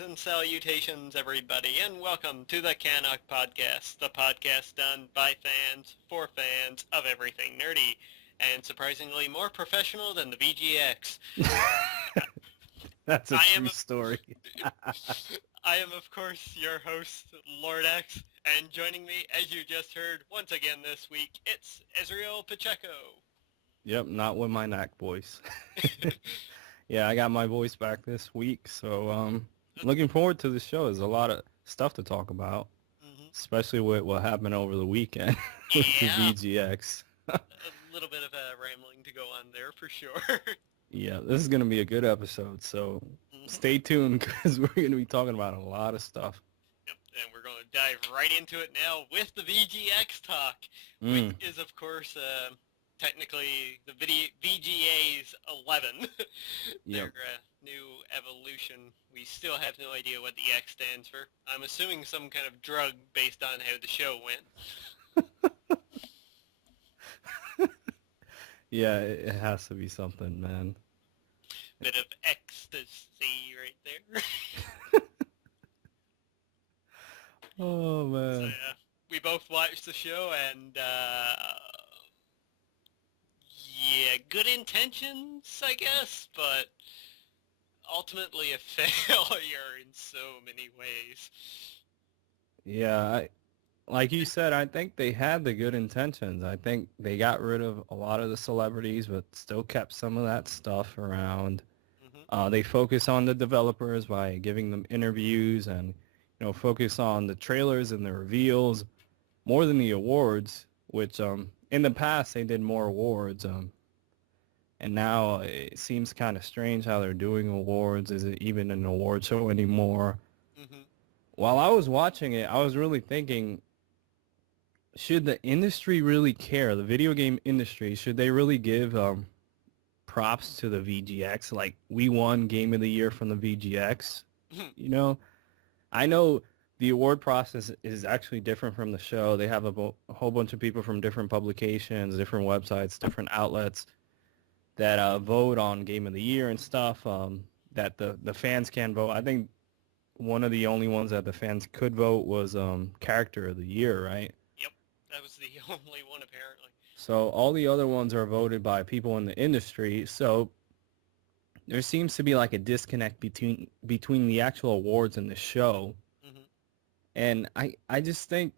Greetings and salutations, everybody, and welcome to the CanUK podcast, the podcast done by fans, for fans, of everything nerdy, and surprisingly more professional than the VGX. That's a true story. I am, of course, your host, Lord X, and joining me, as you just heard, once again this week, it's Isreal Pacheco. Yep, not with my knack voice. Yeah, I got my voice back this week, so looking forward to the show. There's a lot of stuff to talk about, especially with what happened over the weekend with the VGX. A little bit of a rambling to go on there for sure. Yeah, this is going to be a good episode, so stay tuned because we're going to be talking about a lot of stuff. Yep, and we're going to dive right into it now with the VGX talk, which is, of course, technically the VGA's 11. Their new evolution. We still have no idea what the X stands for. I'm assuming some kind of drug based on how the show went. Yeah, it has to be something, man. Bit of ecstasy right there. Oh, man. So, we both watched the show, and yeah, good intentions, I guess, but ultimately a failure in so many ways. Yeah, like you said, I think they had the good intentions. I think they got rid of a lot of the celebrities, but still kept some of that stuff around. They focus on the developers by giving them interviews and, focus on the trailers and the reveals more than the awards, which in the past they did more awards. And now it seems kind of strange how they're doing awards. Is it even an award show anymore? While I was watching it, I was really thinking, should the industry really care? The video game industry, should they really give props to the VGX? Like, we won Game of the Year from the VGX. I know the award process is actually different from the show. They have a whole bunch of people from different publications, different websites, different outlets that vote on Game of the Year and stuff, that the fans can vote. I think one of the only ones that the fans could vote was Character of the Year, right? Yep, that was the only one apparently. So all the other ones are voted by people in the industry. So there seems to be like a disconnect between the actual awards and the show. And I just think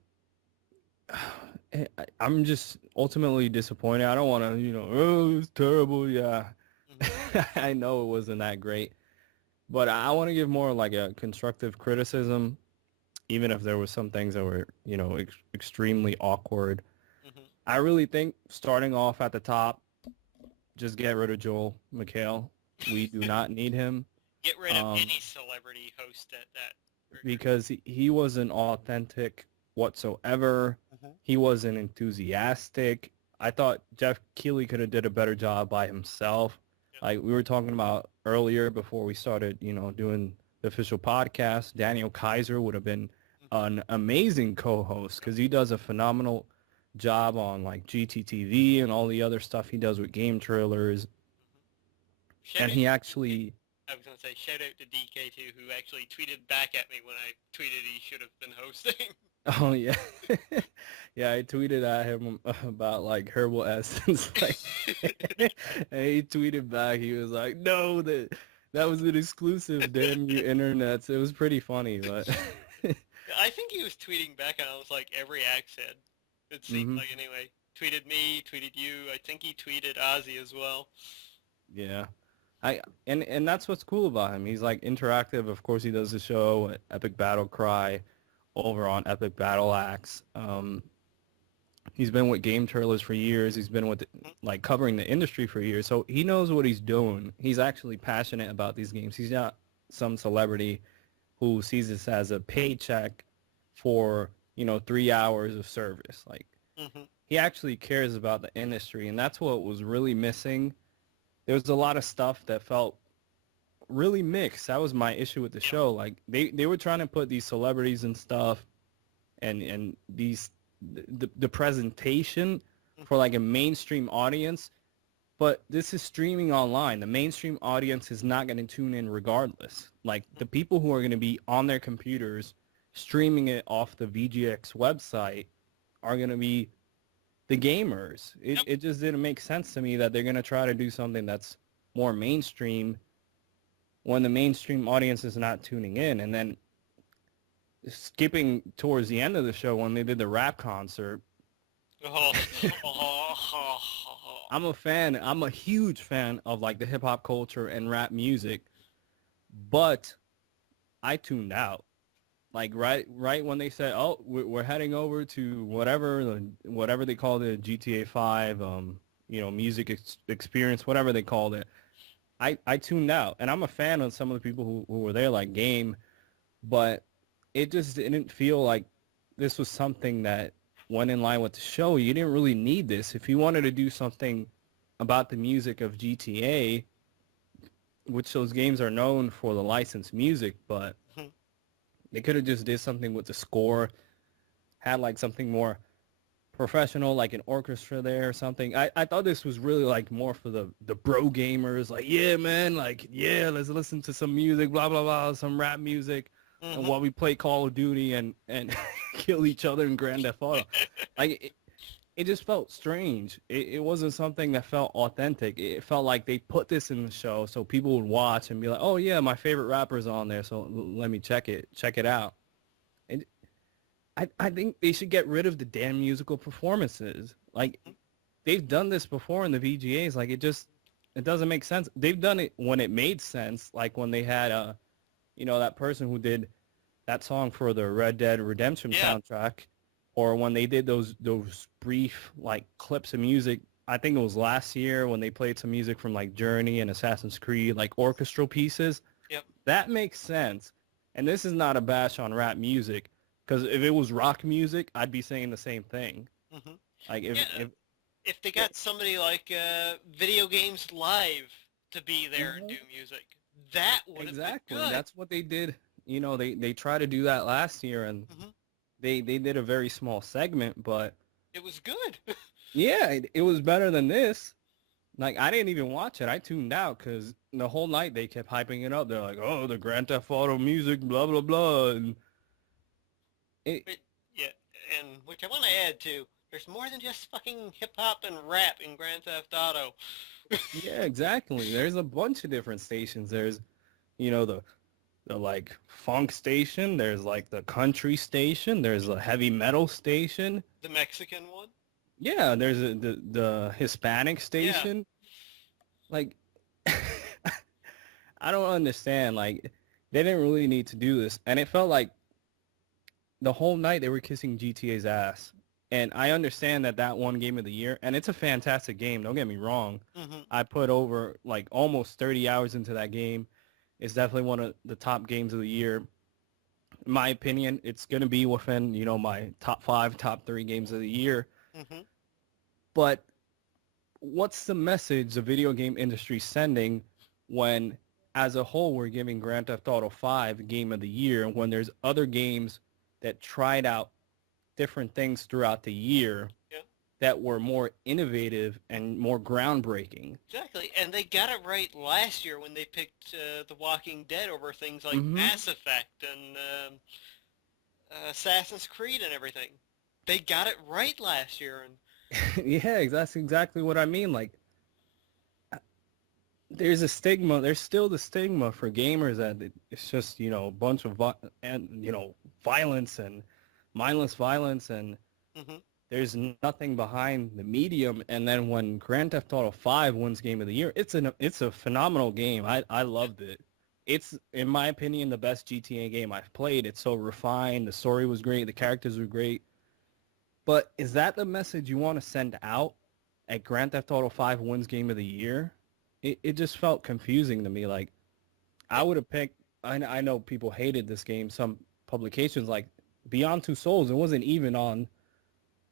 I'm just ultimately disappointed. I don't want to, oh, it's terrible. Yeah, I know it wasn't that great. But I want to give more like a constructive criticism, even if there was some things that were, extremely awkward. I really think starting off at the top, just get rid of Joel McHale. We do not need him. Get rid of any celebrity host at that. Because he wasn't authentic whatsoever. He wasn't enthusiastic. I thought Jeff Keighley could have did a better job by himself. Like we were talking about earlier before we started, doing the official podcast, Daniel Kaiser would have been an amazing co-host because he does a phenomenal job on like GTTV and all the other stuff he does with game trailers. And he actually... I was going to say, shout out to DK2, who actually tweeted back at me when I tweeted he should have been hosting. Oh, yeah. Yeah, I tweeted at him about, like, herbal essence. And he tweeted back. He was like, no, that was an exclusive, damn you internets. It was pretty funny, but... I think he was tweeting back on almost, like, every accent. It seemed like, anyway. Tweeted me, tweeted you. I think he tweeted Ozzy as well. Yeah. And that's what's cool about him. He's like interactive. Of course, he does the show at Epic Battle Cry over on Epic Battle Axe. He's been with game trailers for years. He's been with like covering the industry for years. So he knows what he's doing. He's actually passionate about these games. He's not some celebrity who sees this as a paycheck for, 3 hours of service. Like he actually cares about the industry, and that's what was really missing. There was a lot of stuff that felt really mixed. That was my issue with the show. Like they were trying to put these celebrities and stuff and these the presentation for like a mainstream audience, But this is streaming online. The mainstream audience is not going to tune in regardless. Like, the people who are going to be on their computers streaming it off the VGX website are going to be the gamers. It just didn't make sense to me that they're going to try to do something that's more mainstream when the mainstream audience is not tuning in. And then skipping towards the end of the show when they did the rap concert, I'm a huge fan of like the hip hop culture and rap music, but I tuned out. Like right when they said, "Oh, we're heading over to whatever they called it, GTA 5, music experience, whatever they called it." I tuned out, and I'm a fan of some of the people who were there, like Game, but it just didn't feel like this was something that went in line with the show. You didn't really need this. If you wanted to do something about the music of GTA, which those games are known for the licensed music, but they could have just did something with the score, had like something more professional, like an orchestra there or something. I thought this was really like more for the bro gamers, like, yeah, man, like, yeah, let's listen to some music, blah, blah, blah, some rap music, and while we play Call of Duty and kill each other in Grand Theft Auto. Like, it just felt strange. It wasn't something that felt authentic. It felt like they put this in the show so people would watch and be like, oh, yeah, my favorite rapper's on there, so let me check it out. And I think they should get rid of the damn musical performances. Like, they've done this before in the VGAs. Like, it doesn't make sense. They've done it when it made sense, like when they had, that person who did that song for the Red Dead Redemption soundtrack, or when they did those brief, like, clips of music. I think it was last year when they played some music from, like, Journey and Assassin's Creed, like, orchestral pieces. Yep. That makes sense. And this is not a bash on rap music, because if it was rock music, I'd be saying the same thing. Like, if they got somebody like Video Games Live to be there and do music, that would have been good. That's what they did. They tried to do that last year, and they did a very small segment, but it was good. Yeah, it was better than this. Like, I didn't even watch it. I tuned out because the whole night they kept hyping it up. They're like, oh, the Grand Theft Auto music, blah, blah, blah. And and which I want to add to, there's more than just fucking hip-hop and rap in Grand Theft Auto. Yeah, exactly. There's a bunch of different stations. There's, the like funk station. There's like the country station. There's a heavy metal station. The Mexican one. Yeah, there's the Hispanic station. Yeah. Like, I don't understand. Like, they didn't really need to do this, and it felt like the whole night they were kissing GTA's ass. And I understand that won Game of the Year, and it's a fantastic game. Don't get me wrong. I put over like almost 30 hours into that game. It's definitely one of the top games of the year. In my opinion, it's going to be within, my top 5, top 3 games of the year. But what's the message the video game industry sending when, as a whole, we're giving Grand Theft Auto 5 Game of the Year when there's other games that tried out different things throughout the year that were more innovative and more groundbreaking. Exactly, and they got it right last year when they picked The Walking Dead over things like Mass Effect and Assassin's Creed and everything. They got it right last year. And yeah, that's exactly what I mean. Like, there's a stigma. There's still the stigma for gamers that it's just, a bunch of violence and mindless violence, and there's nothing behind the medium. And then when Grand Theft Auto 5 wins Game of the Year, it's a phenomenal game. I loved it. It's, in my opinion, the best GTA game I've played. It's so refined. The story was great. The characters were great. But is that the message you want to send out at Grand Theft Auto 5 wins Game of the Year? It just felt confusing to me. Like, I would have picked, I know people hated this game. Some publications, like Beyond Two Souls, it wasn't even on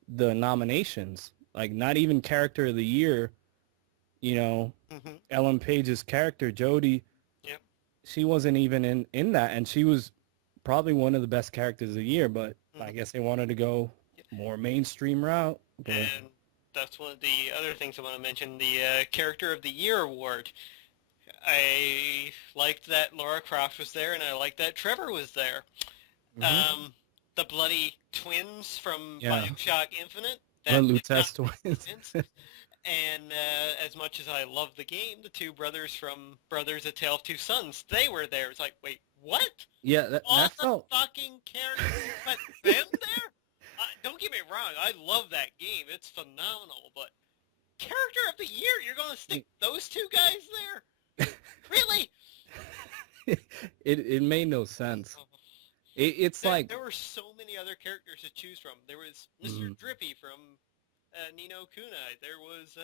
the nominations. Like, not even Character of the Year. Ellen Page's character, Jodie, she wasn't even in that. And she was probably one of the best characters of the year. But I guess they wanted to go more mainstream route. But... that's one of the other things I want to mention. The Character of the Year award. I liked that Lara Croft was there, and I liked that Trevor was there. The bloody twins from Bioshock Infinite. The Lutez twins. And as much as I love the game, the two brothers from Brothers: A Tale of Two Sons, they were there. It's like, wait, what? Yeah, that felt... fucking characters, but them there? Don't get me wrong, I love that game. It's phenomenal, but Character of the Year, you're going to stick those two guys there? Really? It made no sense. It's like... There were so many other characters to choose from. There was Mr. Drippy from Nino Kunai. There was...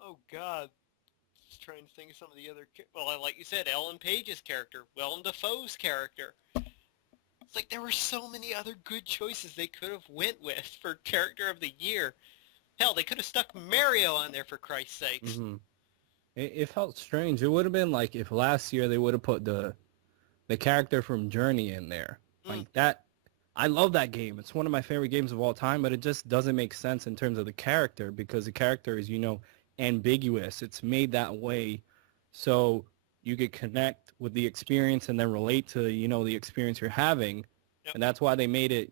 Oh, God. Just trying to think of some of the other... Well, like you said, Ellen Page's character. Willem Dafoe's character. It's like there were so many other good choices they could have went with for Character of the Year. Hell, they could have stuck Mario on there, for Christ's sakes. It felt strange. It would have been like if last year they would have put the character from Journey in there. Like that. I love that game. It's one of my favorite games of all time, but it just doesn't make sense in terms of the character because the character is, ambiguous. It's made that way so you could connect with the experience and then relate to, the experience you're having. Yep. And that's why they made it,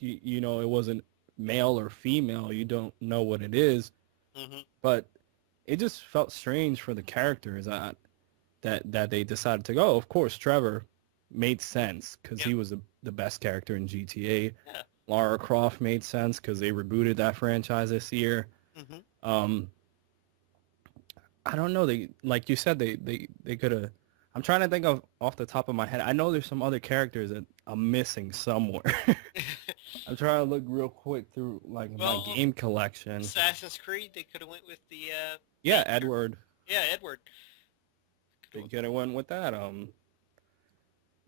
it wasn't male or female. You don't know what it is. But it just felt strange for the characters that they decided to go. Of course, Trevor made sense because he was the best character in GTA. Yeah. Lara Croft made sense because they rebooted that franchise this year. I don't know. They, like you said, they could have. I'm trying to think of off the top of my head. I know there's some other characters that I'm missing somewhere. I'm trying to look real quick through my game collection. Assassin's Creed. They could have went with the. Edward. Yeah, Edward. They could have went with that.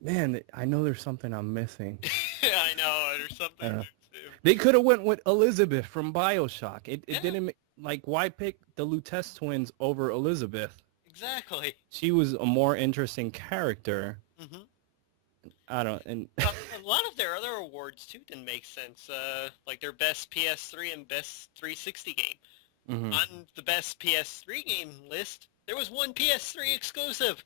Man, I know there's something I'm missing. I know there's something there too. They could have went with Elizabeth from Bioshock. It didn't why pick the Lutez twins over Elizabeth? Exactly. She was a more interesting character. I don't and a lot of their other awards too didn't make sense. Like their best PS3 and best 360 game. On the best PS3 game list, there was one PS3 exclusive.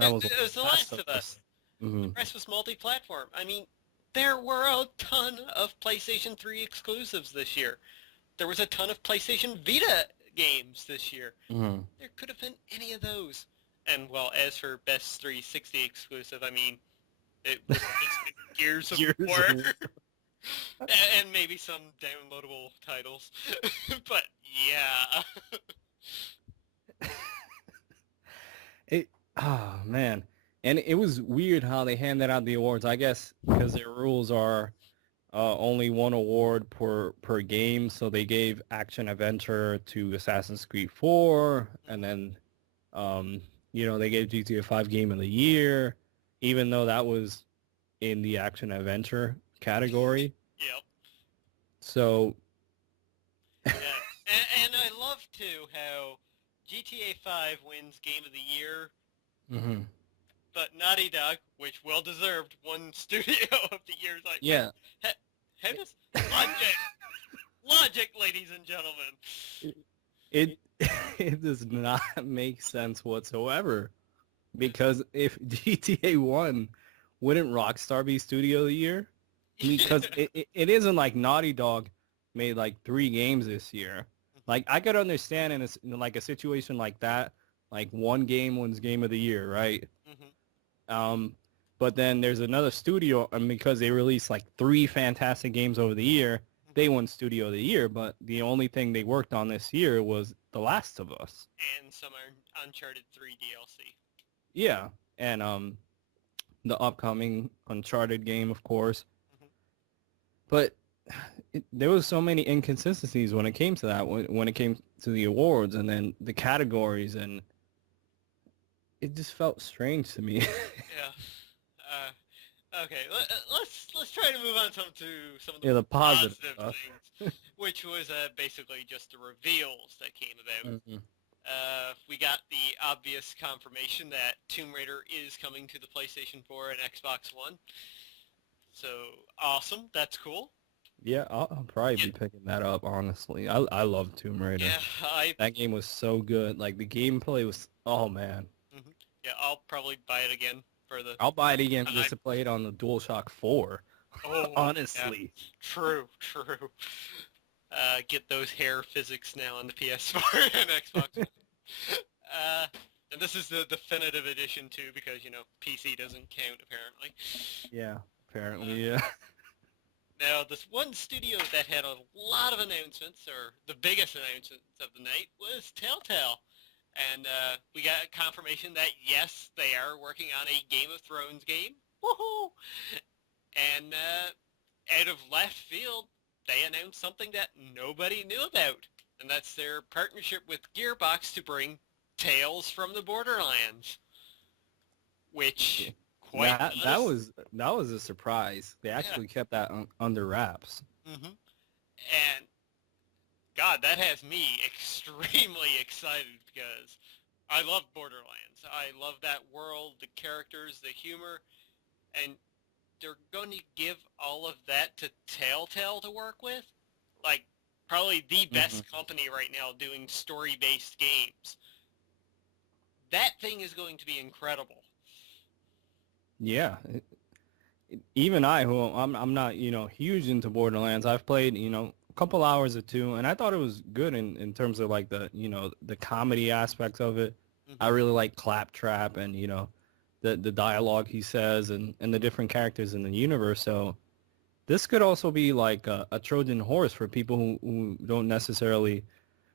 It was The Last of Us. The rest was multi-platform. I mean, there were a ton of PlayStation 3 exclusives this year. There was a ton of PlayStation Vita games this year. There could have been any of those. And, well, as for best 360 exclusive, I mean, it was just Gears of War. And maybe some downloadable titles. But, yeah. Oh, man. And it was weird how they handed out the awards. I guess because their rules are only one award per game. So they gave Action Adventure to Assassin's Creed 4. And then, they gave GTA 5 Game of the Year, even though that was in the Action Adventure category. Yep. So... yeah. And I love, too, how GTA 5 wins Game of the Year. But Naughty Dog, which well-deserved, won Studio of the Year. Like, yeah. How does... Logic, ladies and gentlemen. It does not make sense whatsoever. Because if GTA 1, wouldn't Rockstar be Studio of the Year? Because it isn't like Naughty Dog made like 3 games this year. Like, I could understand in a situation like that, like one game wins Game of the Year, right? But then there's another studio, and because they released like 3 fantastic games over the year, they won Studio of the Year. But the only thing they worked on this year was The Last of Us. And some Uncharted 3 DLC. Yeah, and the upcoming Uncharted game, of course. But there was so many inconsistencies when it came to that, when it came to the awards and then the categories, and it just felt strange to me. Yeah. Okay, let's try to move on to some of the positive things, which was basically just the reveals that came about. We got the obvious confirmation that Tomb Raider is coming to the PlayStation 4 and Xbox One. So, awesome. That's cool. Yeah, I'll probably be picking that up, honestly. I love Tomb Raider. Yeah, That game was so good. Like, the gameplay was, oh, man. Yeah, I'll probably buy it again for the I'll buy it again time. just to play it on the DualShock 4, Oh, honestly. yeah. True. Get those hair physics now on the PS4 and Xbox. And this is the definitive edition too, because PC doesn't count apparently. Yeah, apparently, yeah. Now, this one studio that had a lot of announcements, or the biggest announcements of the night, was Telltale. And we got confirmation that, yes, they are working on a Game of Thrones game. Woohoo! And out of left field, they announced something that nobody knew about. And that's their partnership with Gearbox to bring Tales from the Borderlands. Which, that was a surprise. They actually kept that under wraps. And God, that has me extremely excited because I love Borderlands. I love that world, the characters, the humor, and they're going to give all of that to Telltale to work with? Like, probably the best company right now doing story-based games. That thing is going to be incredible. Yeah. Even I, who I'm not, huge into Borderlands, I've played, a couple hours or two, and I thought it was good in terms of like the, the comedy aspects of it. I really like Claptrap and, the dialogue he says and the different characters in the universe. So this could also be like a Trojan horse for people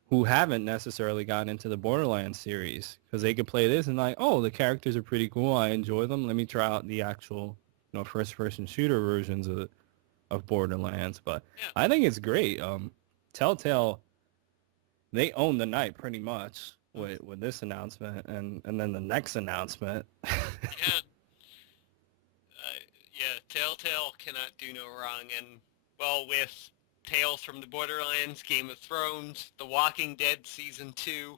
who haven't necessarily gotten into the Borderlands series, because they could play this and like, oh, the characters are pretty cool. I enjoy them. Let me try out the actual, first-person shooter versions of Borderlands. But I think it's great. Telltale, they own the night pretty much with this announcement and then the next announcement. Yeah, Telltale cannot do no wrong. And, well, with Tales from the Borderlands, Game of Thrones, The Walking Dead Season 2,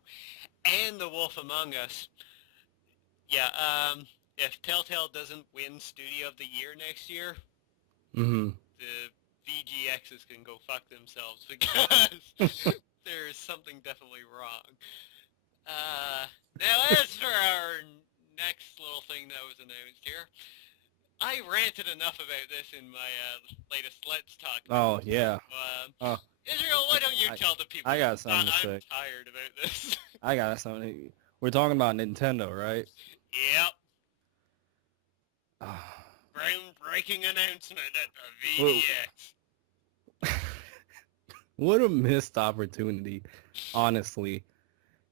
and The Wolf Among Us. Yeah, if Telltale doesn't win Studio of the Year next year, the VGXs can go fuck themselves because there is something definitely wrong. Now, as for our next little thing that was announced here, I ranted enough about this in my latest Let's Talk. Oh, yeah. Israel, why don't you tell the people? I got something to say. I'm tired about this. I got something. We're talking about Nintendo, right? Yep. Groundbreaking announcement at the VDX. What a missed opportunity, honestly.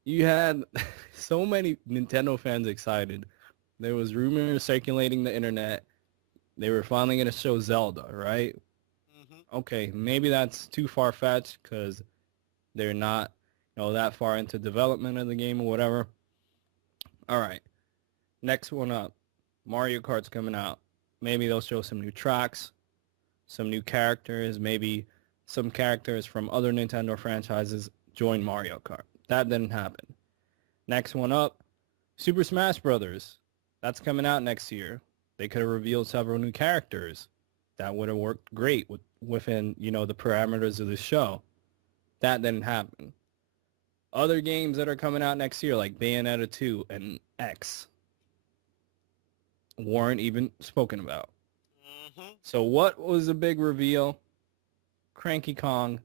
You had so many Nintendo fans excited. There was rumors circulating the internet. They were finally going to show Zelda, right? Okay, maybe that's too far-fetched because they're not, that far into development of the game or whatever. All right, next one up. Mario Kart's coming out. Maybe they'll show some new tracks, some new characters, maybe some characters from other Nintendo franchises join Mario Kart. That didn't happen. Next one up, Super Smash Brothers. That's coming out next year. They could have revealed several new characters. That would have worked great within, the parameters of the show. That didn't happen. Other games that are coming out next year, like Bayonetta 2 and X, weren't even spoken about. So what was a big reveal? Cranky Kong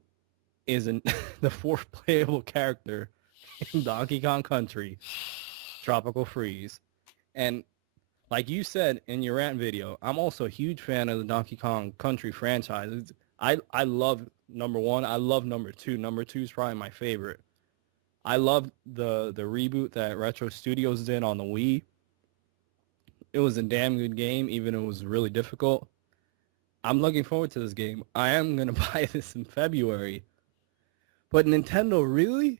is the fourth playable character in Donkey Kong Country, Tropical Freeze. And like you said in your rant video, I'm also a huge fan of the Donkey Kong Country franchise. I love number 1. I love number 2. Number 2 is probably my favorite. I love the reboot that Retro Studios did on the Wii. It was a damn good game, even though it was really difficult. I'm looking forward to this game. I am going to buy this in February. But Nintendo, really?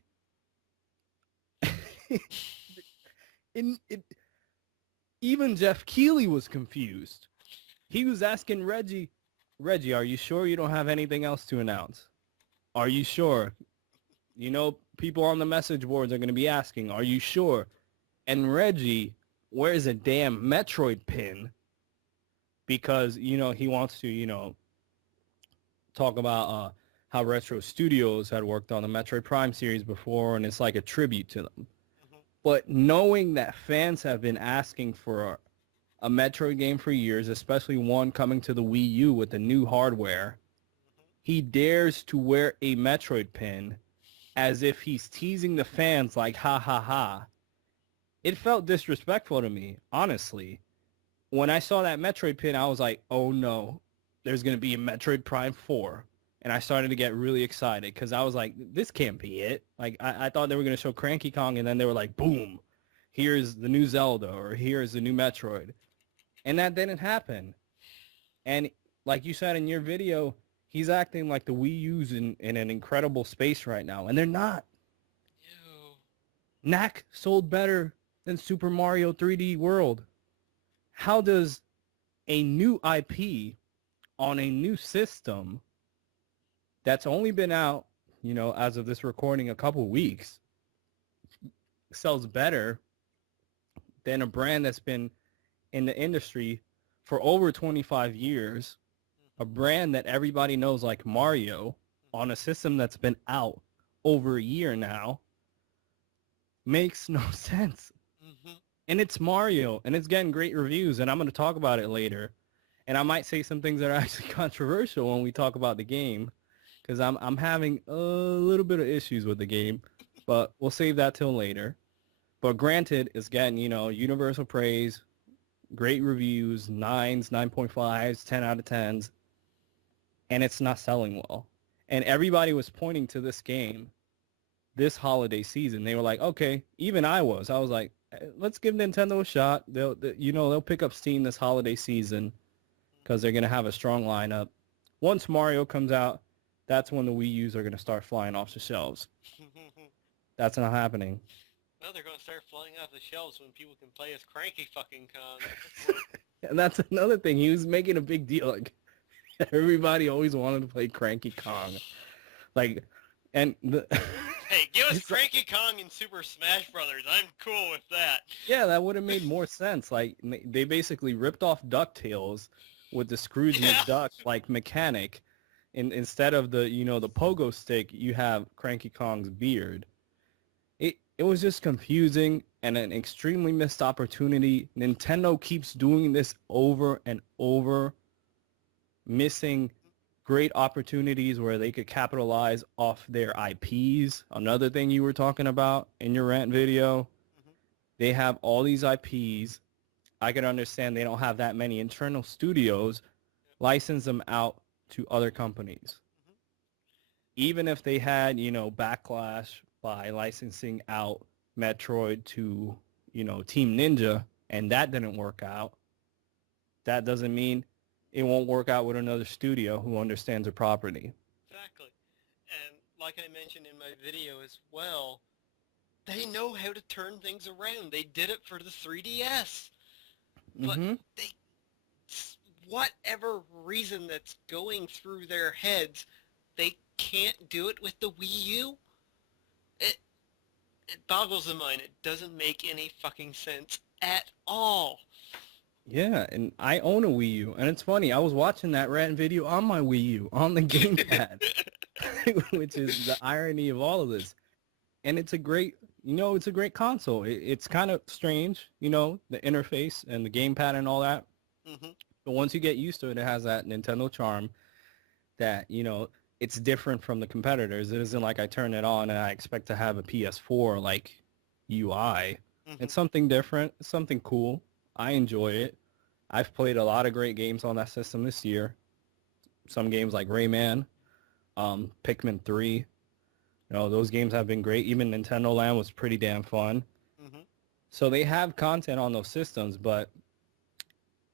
Even Jeff Keighley was confused. He was asking Reggie, are you sure you don't have anything else to announce? Are you sure? People on the message boards are going to be asking, are you sure? And Reggie wears a damn Metroid pin because, he wants to, talk about how Retro Studios had worked on the Metroid Prime series before, and it's like a tribute to them. Mm-hmm. But knowing that fans have been asking for a Metroid game for years, especially one coming to the Wii U with the new hardware, he dares to wear a Metroid pin as if he's teasing the fans like, ha ha ha. It felt disrespectful to me, honestly. When I saw that Metroid pin, I was like, oh no, there's going to be a Metroid Prime 4. And I started to get really excited because I was like, this can't be it. Like, I thought they were going to show Cranky Kong, and then they were like, boom, here's the new Zelda, or here's the new Metroid. And that didn't happen. And like you said in your video, he's acting like the Wii U's in an incredible space right now, and they're not. Ew. NAC sold better than Super Mario 3D World. How does a new IP on a new system that's only been out, as of this recording, a couple weeks, sells better than a brand that's been in the industry for over 25 years, a brand that everybody knows like Mario, on a system that's been out over a year now, makes no sense. Mm-hmm. And it's Mario, and it's getting great reviews, and I'm going to talk about it later. And I might say some things that are actually controversial when we talk about the game, because I'm having a little bit of issues with the game, but we'll save that till later. But granted, it's getting, universal praise, great reviews, 9s, 9.5s, 10 out of 10s, and it's not selling well. And everybody was pointing to this game this holiday season. They were like, okay, even I was like, let's give Nintendo a shot. They'll pick up steam this holiday season because they're going to have a strong lineup. Once Mario comes out, that's when the Wii U's are going to start flying off the shelves. That's not happening. Well, they're going to start flying off the shelves when people can play as Cranky fucking Kong. And that's another thing. He was making a big deal. Like, everybody always wanted to play Cranky Kong. Like, and hey, give us Cranky Kong in Super Smash Brothers. I'm cool with that. Yeah, that would have made more sense. Like, they basically ripped off DuckTales with the Scrooge McDuck like mechanic. Instead of the the pogo stick, you have Cranky Kong's beard. It was just confusing and an extremely missed opportunity. Nintendo keeps doing this over and over, missing great opportunities where they could capitalize off their IPs. Another thing you were talking about in your rant video, they have all these IPs. I can understand they don't have that many internal studios. License them out to other companies. Even if they had, backlash by licensing out Metroid to, Team Ninja, and that didn't work out, that doesn't mean it won't work out with another studio who understands the property. Exactly. And like I mentioned in my video as well, they know how to turn things around. They did it for the 3DS. But they, whatever reason that's going through their heads, they can't do it with the Wii U. It boggles the mind. It doesn't make any fucking sense at all. Yeah, and I own a Wii U, and it's funny, I was watching that rant video on my Wii U, on the gamepad, which is the irony of all of this. And it's a great, it's a great console. It's kind of strange, the interface and the gamepad and all that. But once you get used to it, it has that Nintendo charm that, it's different from the competitors. It isn't like I turn it on and I expect to have a PS4 like UI. It's something different. It's something cool. I enjoy it. I've played a lot of great games on that system this year. Some games like Rayman, Pikmin 3. Those games have been great. Even Nintendo Land was pretty damn fun. So they have content on those systems, but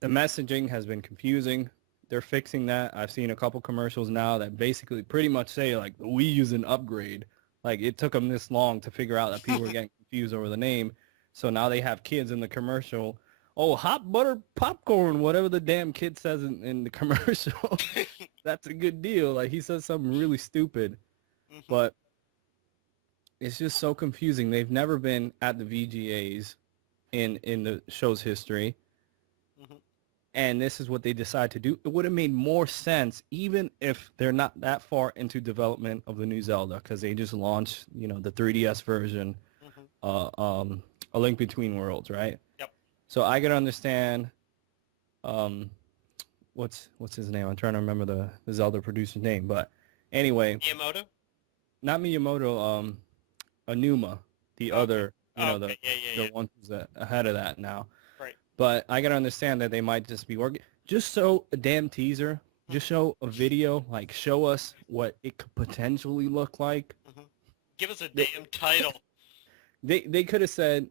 the messaging has been confusing. They're fixing that. I've seen a couple commercials now that basically pretty much say, like, the Wii U's an upgrade. Like, it took them this long to figure out that people were getting confused over the name. So now they have kids in the commercial. Oh, hot butter popcorn, whatever the damn kid says in the commercial. That's a good deal. Like, he says something really stupid. But it's just so confusing. They've never been at the VGAs in the show's history. and this is what they decide to do. It would have made more sense even if they're not that far into development of the new Zelda, because they just launched, the 3DS version, A Link Between Worlds, right? Yep. So I can understand, what's his name? I'm trying to remember the Zelda producer's name, but anyway. Miyamoto? Not Miyamoto, Anuma, the other, okay. the one who's ahead of that now. Right. But I can understand that they might just be working. Just show a damn teaser. Just show a video. Like, show us what it could potentially look like. Give us a damn title. They could have said,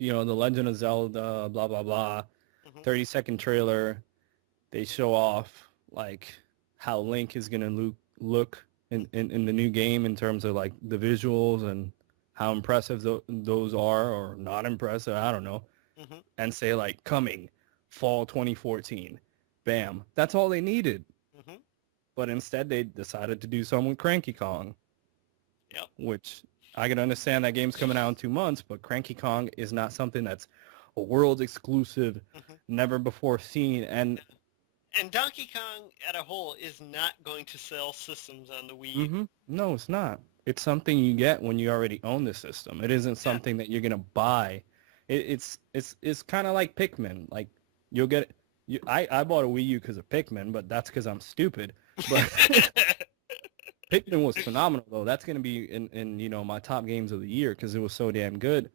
The Legend of Zelda, blah, blah, blah. 30-second trailer. They show off, like, how Link is going to look in the new game in terms of, like, the visuals and how impressive those are or not impressive. I don't know. And say, like, coming fall 2014. Bam. That's all they needed. But instead, they decided to do something with Cranky Kong. Yep. Which I can understand that game's coming out in 2 months, but Cranky Kong is not something that's a world exclusive, never before seen. And Donkey Kong at a whole is not going to sell systems on the Wii. No, it's not. It's something you get when you already own the system. It isn't something that you're gonna buy. It's kind of like Pikmin. Like, you'll get. I bought a Wii U because of Pikmin, but that's because I'm stupid. But Pikmin was phenomenal, though. That's gonna be in my top games of the year because it was so damn good.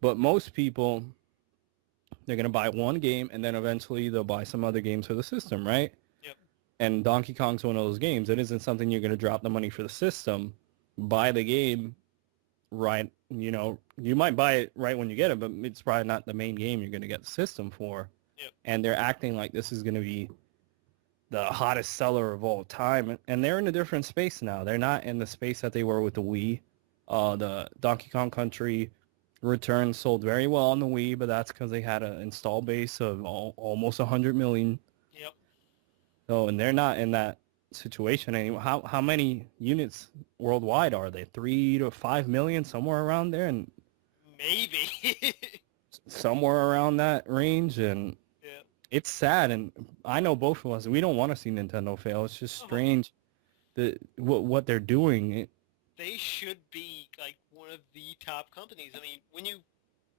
But most people, they're gonna buy one game and then eventually they'll buy some other games for the system, right? Yep. And Donkey Kong's one of those games. It isn't something you're gonna drop the money for the system, buy the game, right? You might buy it right when you get it, but it's probably not the main game you're gonna get the system for. Yep. And they're acting like this is gonna be the hottest seller of all time, and they're in a different space now. They're not in the space that they were with the Wii. The Donkey Kong Country Return sold very well on the Wii, but that's because they had an install base of almost 100 million. Yep. So, and they're not in that situation anymore. How many units worldwide are they? 3 to 5 million, somewhere around there, and maybe somewhere around that range. And yeah, it's sad. And I know both of us, we don't want to see Nintendo fail. It's just strange that what they're doing. They should be like one of the top companies. I mean, when you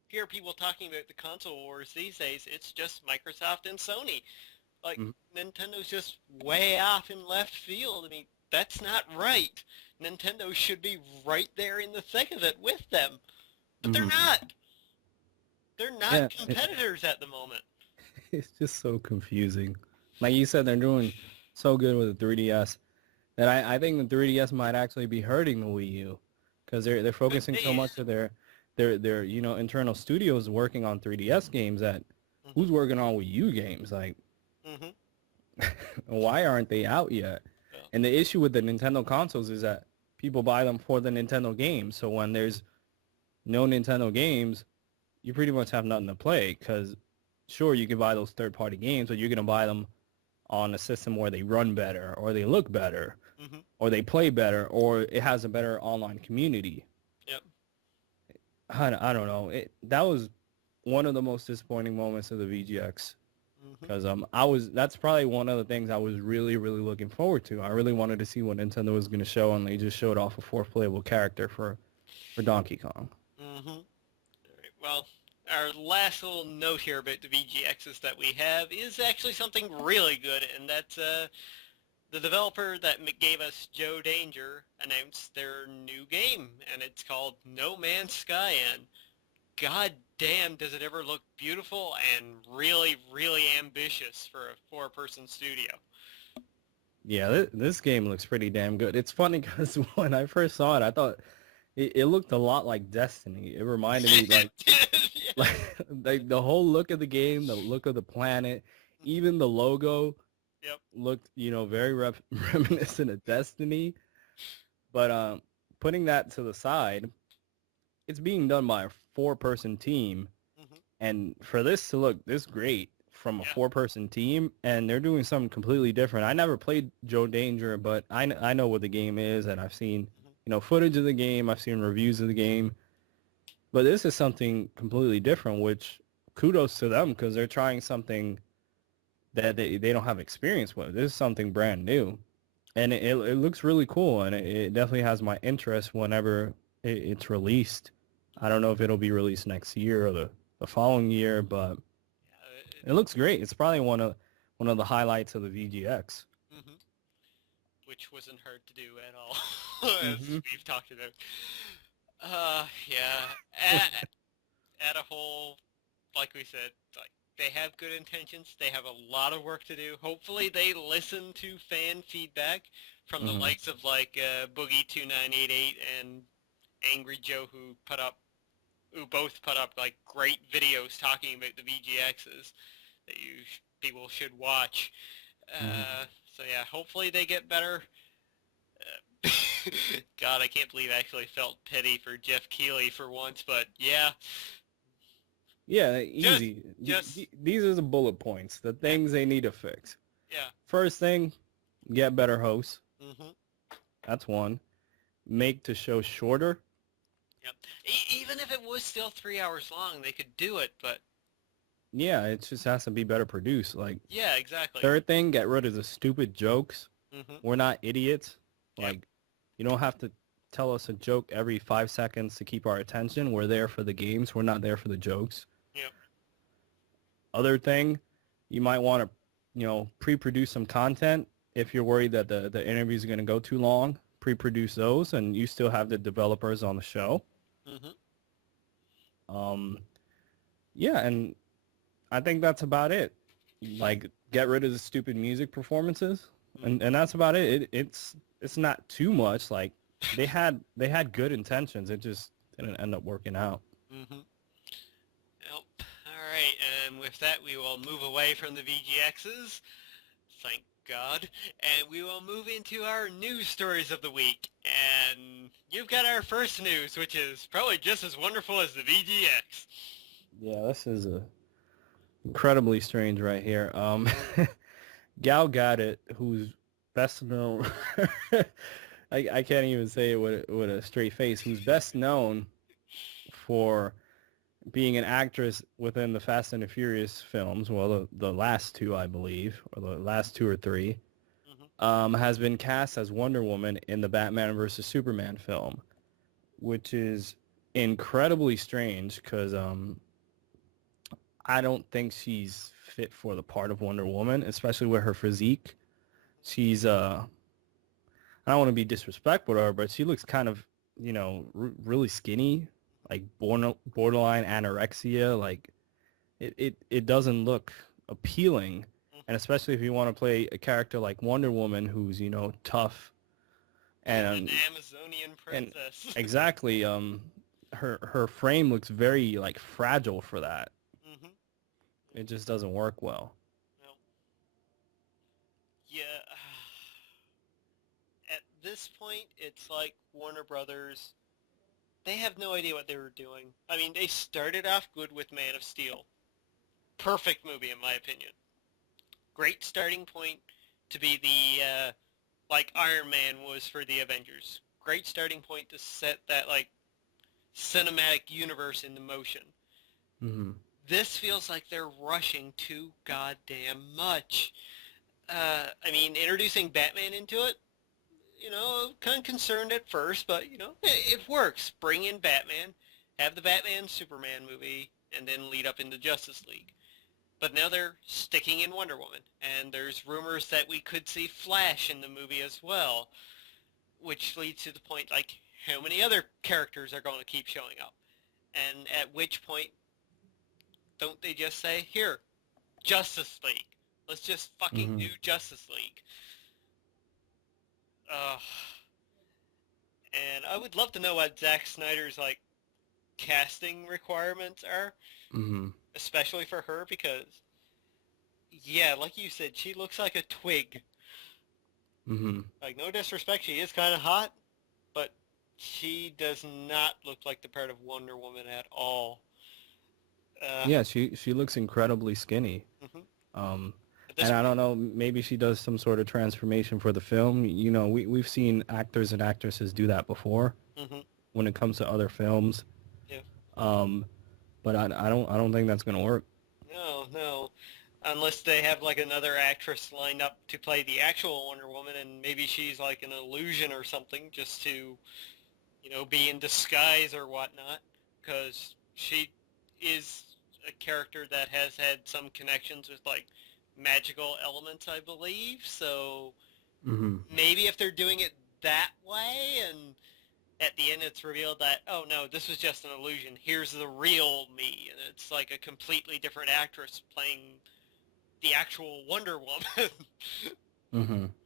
hear people talking about the console wars these days, it's just Microsoft and Sony. Like, Nintendo's just way off in left field. I mean, that's not right. Nintendo should be right there in the thick of it with them. But they're not. They're not competitors at the moment. It's just so confusing. Like you said, they're doing so good with the 3DS that I think the 3DS might actually be hurting the Wii U because they're focusing so much of their internal studios working on 3DS games that who's working on Wii U games? Like, why aren't they out yet? Yeah. And the issue with the Nintendo consoles is that people buy them for the Nintendo games. So when there's no Nintendo games, you pretty much have nothing to play because, sure, you can buy those third-party games, but you're going to buy them on a system where they run better or they look better or they play better or it has a better online community. Yep. I don't know. That was one of the most disappointing moments of the VGX because that's probably one of the things I was really, really looking forward to. I really wanted to see what Nintendo was going to show, and they just showed off a fourth playable character for Donkey Kong. All right, well, our last little note here about the VGXs that we have is actually something really good, and that's the developer that gave us Joe Danger announced their new game, and it's called No Man's Sky, and god damn does it ever look beautiful and really, really ambitious for a four-person studio. Yeah, this game looks pretty damn good. It's funny because when I first saw it, I thought it looked a lot like Destiny. It reminded me like the whole look of the game, the look of the planet, even the logo looked, very reminiscent of Destiny. But putting that to the side, it's being done by a four-person team. And for this to look this great from a four-person team, and they're doing something completely different. I never played Joe Danger, but I know what the game is, and I've seen footage of the game. I've seen reviews of the game. But this is something completely different, which kudos to them because they're trying something that they don't have experience with. This is something brand new, and it looks really cool, and it definitely has my interest whenever it's released. I don't know if it'll be released next year or the following year, but it looks great. It's probably one of the highlights of the VGX. Mm-hmm. Which wasn't hard to do at all, as we've talked about. Yeah. At a whole, like we said, like they have good intentions. They have a lot of work to do. Hopefully, they listen to fan feedback from the likes of like Boogie2988 and Angry Joe, who both put up like great videos talking about the VGXs that people should watch. So yeah, hopefully they get better. God, I can't believe I actually felt pity for Jeff Keighley for once, but yeah. Yeah, easy. These are the bullet points, the things they need to fix. Yeah. First thing, get better hosts. That's one. Make the show shorter. Yep. Even if it was still 3 hours long, they could do it, but... Yeah, it just has to be better produced. Like, yeah, exactly. Third thing, get rid of the stupid jokes. We're not idiots. Like, you don't have to tell us a joke every 5 seconds to keep our attention. We're there for the games. We're not there for the jokes. Yep. Other thing, you might want to, pre-produce some content. If you're worried that the interviews are going to go too long, pre-produce those, and you still have the developers on the show. Yeah, and I think that's about it. Like, get rid of the stupid music performances, and that's about it. It's not too much. Like, they had good intentions. It just didn't end up working out. Nope. All right, and with that, we will move away from the VGXs. Thank God. And we will move into our news stories of the week. And you've got our first news, which is probably just as wonderful as the VGX. Yeah, this is incredibly strange right here. Gal Gadot, who's best known, I can't even say it with a straight face, who's best known for being an actress within the Fast and the Furious films, well, the last two, I believe, or the last 2 or 3, has been cast as Wonder Woman in the Batman vs. Superman film, which is incredibly strange because I don't think she's fit for the part of Wonder Woman, especially with her physique. She's, I don't want to be disrespectful to her, but she looks kind of, really skinny, like borderline anorexia. Like, it doesn't look appealing. And especially if you want to play a character like Wonder Woman, who's, tough. And an Amazonian princess. And exactly. Her frame looks very, like, fragile for that. It just doesn't work well. No. Yeah. At this point, it's like Warner Brothers, they have no idea what they were doing. I mean, they started off good with Man of Steel. Perfect movie, in my opinion. Great starting point to be the, like Iron Man was for the Avengers. Great starting point to set that, like, cinematic universe into motion. This feels like they're rushing too goddamn much. I mean, introducing Batman into it, kind of concerned at first, but, it works. Bring in Batman, have the Batman-Superman movie, and then lead up into Justice League. But now they're sticking in Wonder Woman, and there's rumors that we could see Flash in the movie as well, which leads to the point, like, how many other characters are going to keep showing up? And at which point, don't they just say, here, Justice League. Let's just fucking do Justice League. And I would love to know what Zack Snyder's, like, casting requirements are. Especially for her, because, yeah, like you said, she looks like a twig. Like, no disrespect, she is kind of hot, but she does not look like the part of Wonder Woman at all. Yeah, she looks incredibly skinny. And I don't know, maybe she does some sort of transformation for the film. We've seen actors and actresses do that before when it comes to other films. Yeah. But I don't think that's gonna work. No. Unless they have like another actress lined up to play the actual Wonder Woman, and maybe she's like an illusion or something, just to, be in disguise or whatnot, because she is a character that has had some connections with like magical elements, I believe. So maybe if they're doing it that way, and at the end it's revealed that, oh no, this was just an illusion, here's the real me, and it's like a completely different actress playing the actual Wonder Woman.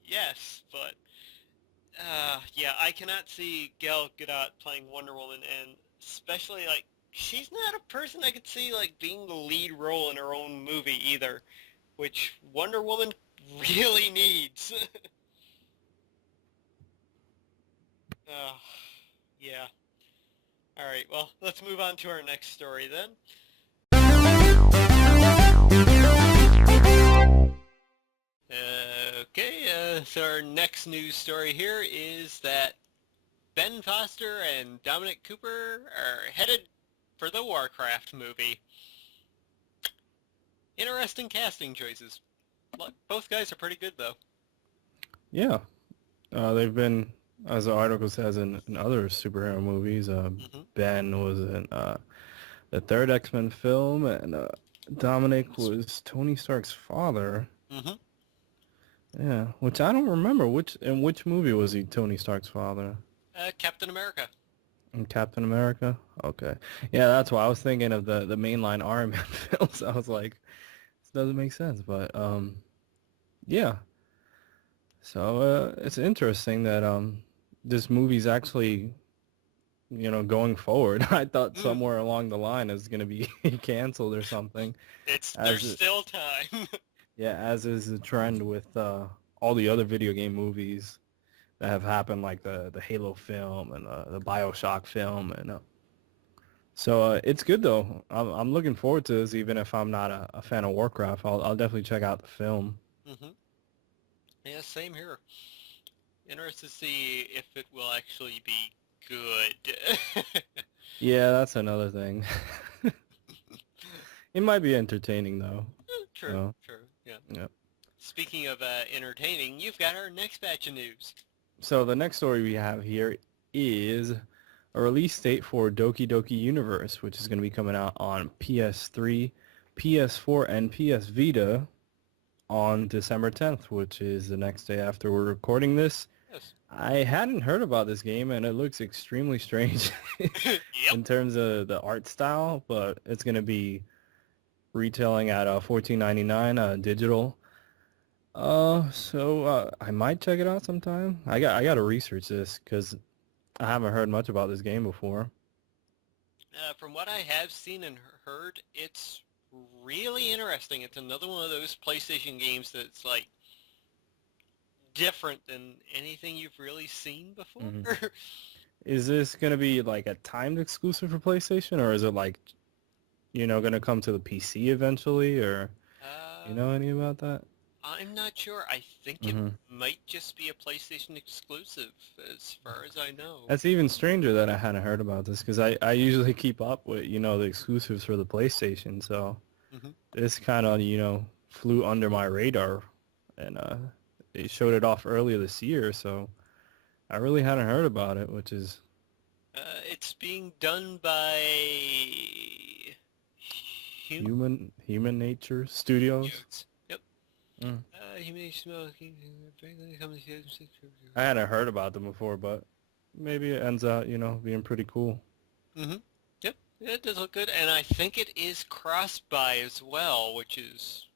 Yes, but yeah, I cannot see Gal Gadot playing Wonder Woman, and especially like she's not a person I could see like being the lead role in her own movie either, which Wonder Woman really needs. Yeah. All right, well, let's move on to our next story then. So our next news story here is that Ben Foster and Dominic Cooper are headed for the Warcraft movie. Interesting casting choices. Both guys are pretty good, though. Yeah. They've been, as the article says, in other superhero movies. Ben was in the third X-Men film, and Dominic was Tony Stark's father. Yeah, which I don't remember. In which movie was he Tony Stark's father? Captain America. In Captain America? Okay. Yeah, that's why I was thinking of the mainline Iron Man films. I was like, this doesn't make sense, but yeah. So it's interesting that this movie's actually, going forward. I thought somewhere along the line it's going to be canceled or something. There's still time. Yeah, as is the trend with all the other video game movies that have happened, like the Halo film and the BioShock film, and so it's good though. I'm looking forward to this, even if I'm not a fan of Warcraft. I'll definitely check out the film. Yeah, same here. Interested to see if it will actually be good. Yeah, that's another thing. It might be entertaining though. True. Yeah. Speaking of entertaining, you've got our next batch of news. So the next story we have here is a release date for Doki-Doki Universe, which is going to be coming out on PS3, PS4, and PS Vita on December 10th, which is the next day after we're recording this. Yes. I hadn't heard about this game, and it looks extremely strange in terms of the art style, but it's going to be retailing at $14.99 digital. So I might check it out sometime. I got to research this because I haven't heard much about this game before. From what I have seen and heard, it's really interesting. It's another one of those PlayStation games that's like different than anything you've really seen before. Is this going to be like a timed exclusive for PlayStation, or is it like, going to come to the PC eventually, or you know any about that? I'm not sure. I think it might just be a PlayStation exclusive, as far as I know. That's even stranger that I hadn't heard about this, because I usually keep up with, the exclusives for the PlayStation, so this kind of, flew under my radar, and they showed it off earlier this year, so I really hadn't heard about it, which is... it's being done by... Human Nature Studios? Yep. I hadn't heard about them before, but maybe it ends out, being pretty cool. Yep, it does look good, and I think it is cross-buy as well, which is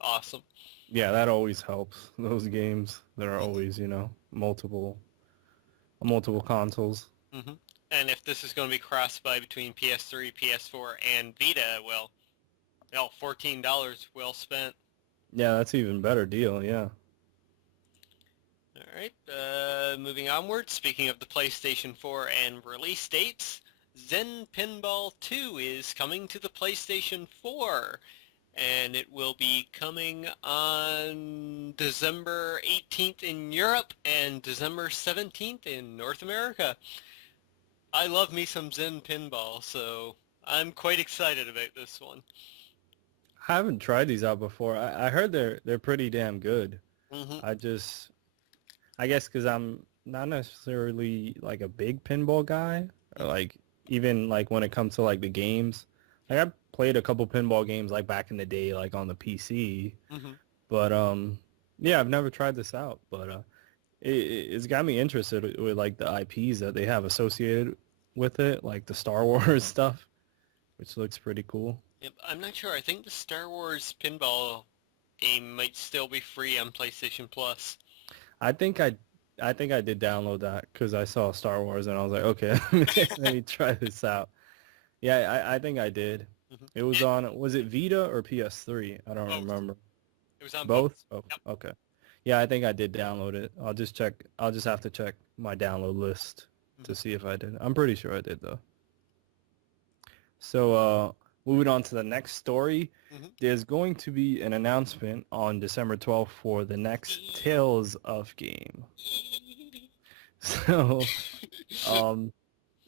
awesome. Yeah, that always helps. Those games that are always, multiple consoles. And if this is going to be cross-buy between PS3, PS4, and Vita, well, $14 well spent. Yeah, that's an even better deal, yeah. All right, moving onward. Speaking of the PlayStation 4 and release dates, Zen Pinball 2 is coming to the PlayStation 4, and it will be coming on December 18th in Europe and December 17th in North America. I love me some Zen Pinball, so I'm quite excited about this one. I haven't tried these out before. I heard they're pretty damn good. Mm-hmm. I guess because I'm not necessarily like a big pinball guy, or like even like when it comes to like the games. Like I played a couple pinball games like back in the day, like on the PC. Mm-hmm. But yeah, I've never tried this out. But it's got me interested with like the IPs that they have associated with it, like the Star Wars stuff, which looks pretty cool. Yep, I'm not sure. I think the Star Wars pinball game might still be free on PlayStation Plus. I think I I think I did download that because I saw Star Wars and I was like, okay, let me try this out. Yeah, I think I did. Mm-hmm. It was on, was it Vita or PS3? I don't Both. remember. It was on both. Both? Oh, Yep. okay. Yeah, I think I did download it. I'll just check. I'll just have to check my download list to see if I did. I'm pretty sure I did though. So, moving on to the next story, there's going to be an announcement on December 12th for the next Tales of game. So,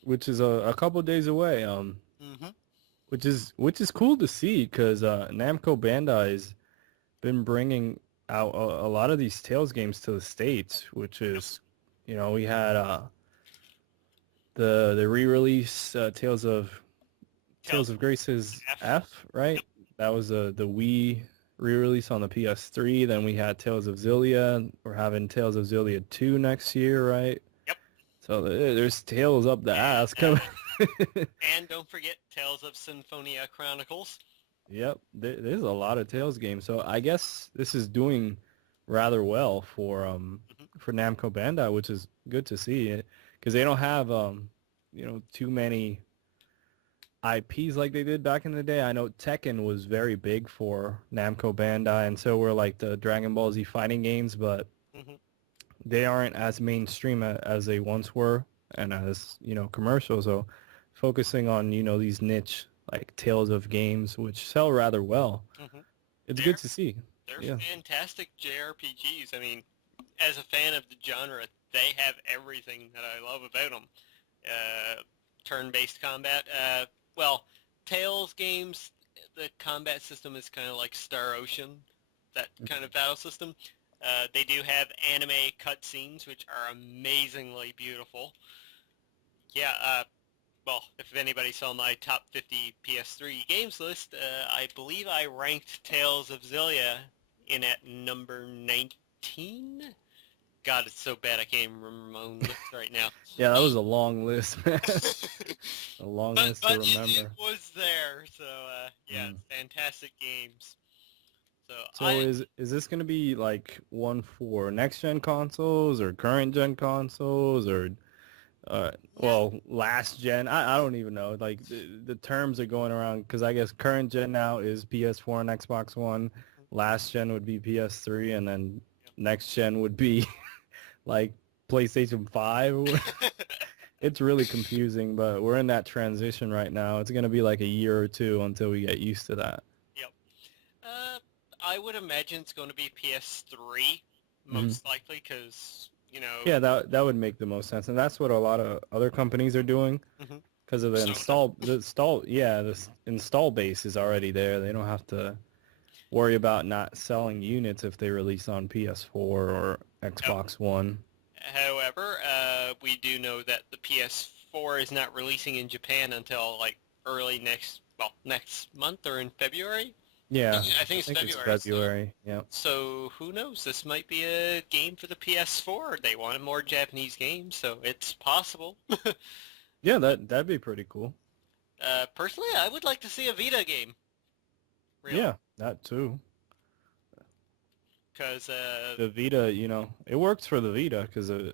which is a couple days away. Which is cool to see because Namco Bandai has been bringing out a lot of these Tales games to the States, which is, you know, we had the re-release Tales of Grace's F, right? That was the Wii re-release on the PS3. Then we had Tales of Xillia. We're having Tales of Xillia 2 next year, right? Yep. So there's Tales up the ass coming. And don't forget Tales of Symphonia Chronicles. Yep, there's a lot of Tales games. So I guess this is doing rather well for Namco Bandai, which is good to see, because they don't have you know, too many IPs like they did back in the day. I know Tekken was very big for Namco Bandai, and so were like the Dragon Ball Z fighting games, but they aren't as mainstream as they once were, and as, you know, commercial. So focusing on, you know, these niche like Tales of games, which sell rather well. It's good to see. They're fantastic JRPGs. I mean, as a fan of the genre, they have everything that I love about them. Turn-based combat. Well, Tales games, the combat system is kind of like Star Ocean, that kind of battle system. They do have anime cutscenes, which are amazingly beautiful. Yeah, well, if anybody saw my top 50 PS3 games list, I believe I ranked Tales of Xillia in at number 19. God, it's so bad I can't even remember my own list right now. Yeah, that was a long list, man. A long list to remember. It was there, so yeah, fantastic games. So is this going to be like one for next gen consoles or current gen consoles or well, last gen? I don't even know. Like the terms are going around because I guess current gen now is PS4 and Xbox One. Last gen would be PS3, and then next gen would be like PlayStation 5. It's really confusing, but we're in that transition right now. It's going to be like a year or two until we get used to that. Yep. I would imagine it's going to be PS3 most likely because, you know... Yeah, that would make the most sense, and that's what a lot of other companies are doing because of the install base is already there. They don't have to worry about not selling units if they release on PS4 or Xbox One. However, we do know that the PS4 is not releasing in Japan until like early next month or in February. Yeah, I think it's February. Yeah. So who knows? This might be a game for the PS4. They wanted more Japanese games, so it's possible. Yeah, that'd be pretty cool. Personally, I would like to see a Vita game. Really. Yeah, that too. Because the Vita, you know, it works for the Vita because the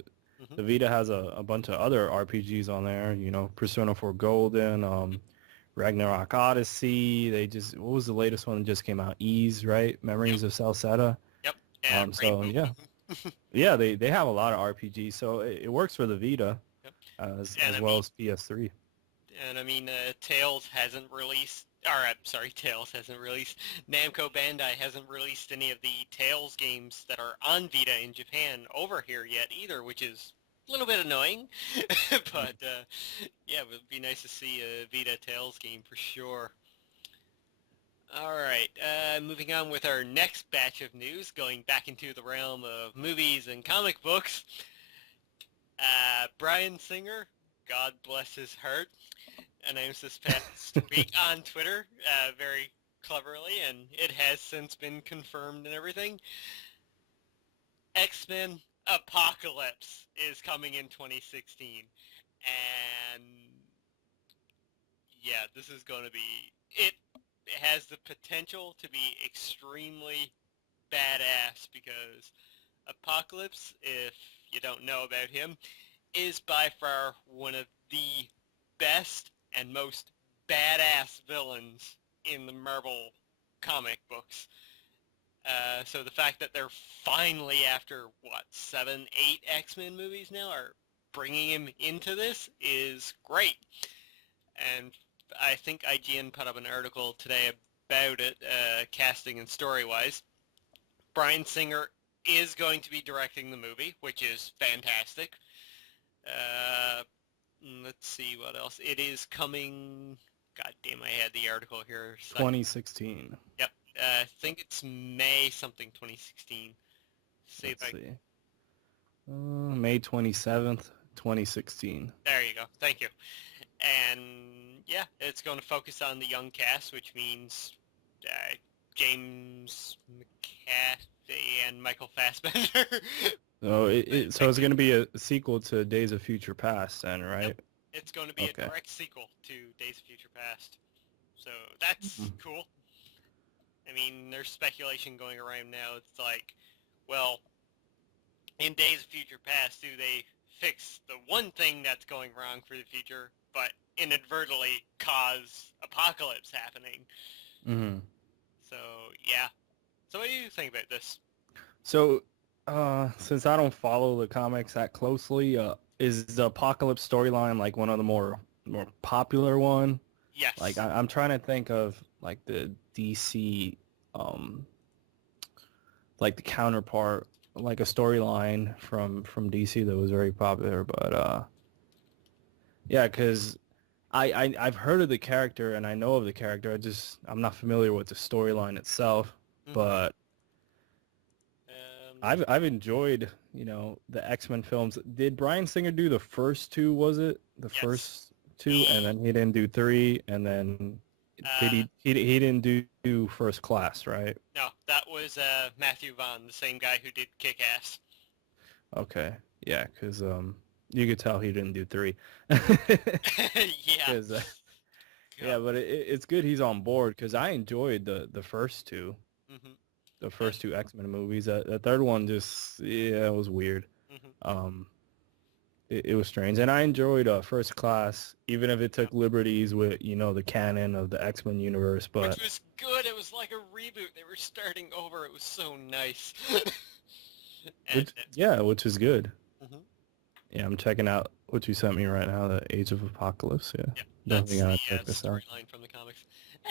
Vita has a bunch of other RPGs on there. You know, Persona 4 Golden, Ragnarok Odyssey. What was the latest one that just came out? Ys, right? Memories of Celceta. Yep. So yeah, yeah, they have a lot of RPGs, so it works for the Vita as well as PS3. And I mean, Tales hasn't released. Tales hasn't released. Namco Bandai hasn't released any of the Tales games that are on Vita in Japan over here yet either, which is a little bit annoying. But yeah, it would be nice to see a Vita Tales game for sure. All right, moving on with our next batch of news, going back into the realm of movies and comic books. Bryan Singer, God bless his heart, announced this past week on Twitter, very cleverly, and it has since been confirmed and everything. X-Men Apocalypse is coming in 2016, and yeah, this is going to be, it has the potential to be extremely badass, because Apocalypse, if you don't know about him, is by far one of the best and most badass villains in the Marvel comic books. So the fact that they're finally, after, 7, 8 X-Men movies now, are bringing him into this is great. And I think IGN put up an article today about it, casting and story-wise. Bryan Singer is going to be directing the movie, which is fantastic. Let's see what else. It is coming... God damn, I had the article here. 2016. Yep. I think it's May something 2016. Let's see. May 27th, 2016. There you go. Thank you. And yeah, it's going to focus on the young cast, which means James McAfee and Michael Fassbender. So it's going to be a sequel to Days of Future Past then, right? Yep. It's going to be a direct sequel to Days of Future Past. So that's cool. I mean, there's speculation going around now. It's like, well, in Days of Future Past, do they fix the one thing that's going wrong for the future, but inadvertently cause apocalypse happening? Mm-hmm. So, yeah. So what do you think about this? So, since I don't follow the comics that closely, is the Apocalypse storyline like one of the more popular one? Yes. Like I'm trying to think of like the DC, like the counterpart, like a storyline from DC that was very popular. But yeah, because I've heard of the character and I know of the character. I'm not familiar with the storyline itself, but I've enjoyed, the X-Men films. Did Bryan Singer do the first two, was it? The first two, and then he didn't do 3, and then he didn't do First Class, right? No, that was Matthew Vaughn, the same guy who did Kick-Ass. Okay, yeah, because you could tell he didn't do 3. Yeah. Yeah, but it's good he's on board, because I enjoyed the first two. Mm-hmm. The first 2 X-Men movies. The third one it was weird. Mm-hmm. It was strange. And I enjoyed First Class, even if it took liberties with, the canon of the X-Men universe. But which was good. It was like a reboot. They were starting over. It was so nice. Which is good. Mm-hmm. Yeah, I'm checking out what you sent me right now, the Age of Apocalypse. Yeah, that's the storyline from the comics.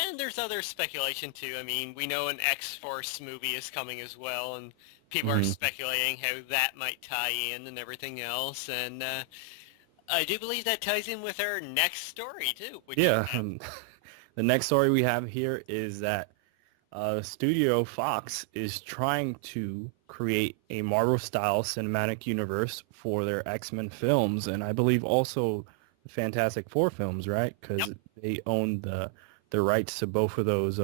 And there's other speculation, too. I mean, we know an X-Force movie is coming as well, and people are speculating how that might tie in and everything else. And I do believe that ties in with our next story, too. The next story we have here is that Studio Fox is trying to create a Marvel-style cinematic universe for their X-Men films, and I believe also the Fantastic Four films, right? Because they own the rights to both of those,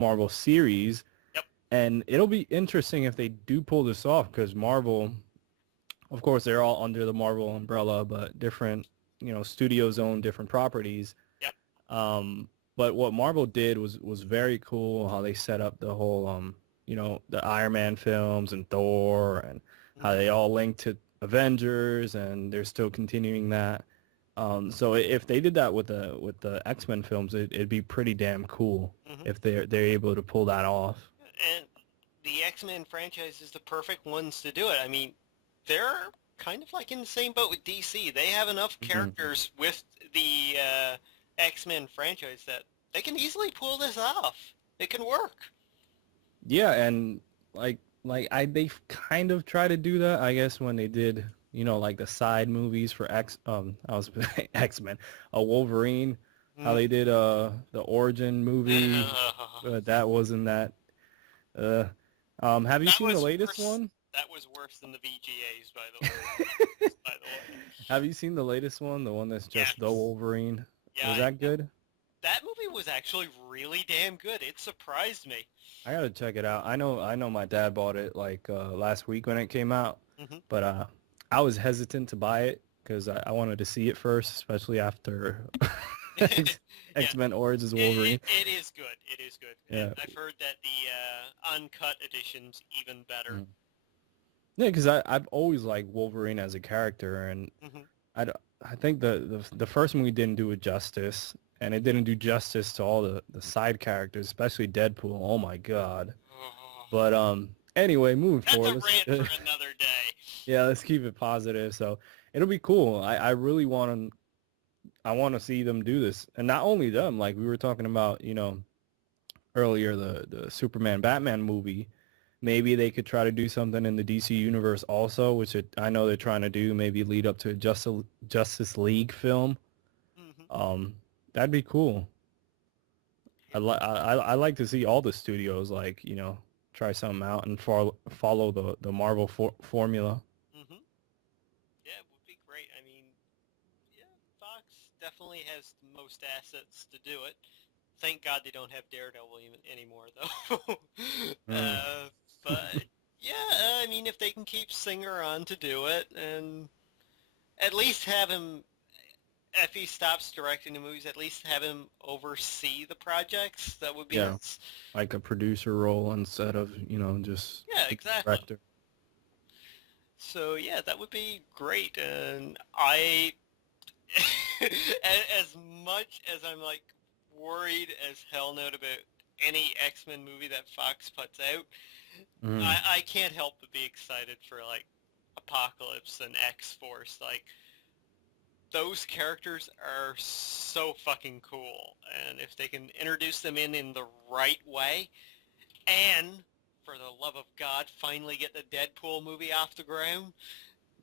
Marvel series. Yep. And it'll be interesting if they do pull this off, because Marvel, of course, they're all under the Marvel umbrella, but different, studios own different properties. Yep. But what Marvel did was very cool, how they set up the whole, the Iron Man films and Thor, and how they all link to Avengers, and they're still continuing that. So if they did that with the X-Men films, it'd be pretty damn cool if they're able to pull that off. And the X-Men franchise is the perfect ones to do it. I mean, they're kind of like in the same boat with DC. They have enough characters with the X-Men franchise that they can easily pull this off. It can work. Yeah, and they kind of try to do that, I guess, when they did, like the side movies for X-Men, a Wolverine. How they did the Origin movie, that wasn't that. Have you seen the latest one? That was worse than the VGAs, by the way. Have you seen the latest one? The one that's just the Wolverine? Yeah, was that good? That movie was actually really damn good. It surprised me. I gotta check it out. I know my dad bought it like last week when it came out, but I was hesitant to buy it because I wanted to see it first, especially after X-Men Origins Wolverine. It is good. It is good. Yeah. I've heard that the uncut edition's even better. Yeah, because I've always liked Wolverine as a character, and I think the first movie didn't do it justice, and it didn't do justice to all the side characters, especially Deadpool. Oh my god. But anyway, moving forward. That's a rant for another day. Yeah, let's keep it positive. So it'll be cool. I really want to see them do this, and not only them. Like we were talking about, earlier, the Superman Batman movie. Maybe they could try to do something in the DC universe also, which I know they're trying to do. Maybe lead up to a Justice League film. That'd be cool. I like to see all the studios try something out and follow the Marvel formula. Yeah, it would be great. I mean, yeah, Fox definitely has the most assets to do it. Thank God they don't have Daredevil anymore, though. But yeah, I mean, if they can keep Singer on to do it, and at least have him, if he stops directing the movies, at least have him oversee the projects. That would be nice. Like a producer role instead of just director. So yeah, that would be great. And I, as much as I'm like worried as hell note about any X-Men movie that Fox puts out, I can't help but be excited for like Apocalypse and X-Force. Like, those characters are so fucking cool, and if they can introduce them in the right way, and for the love of God, finally get the Deadpool movie off the ground,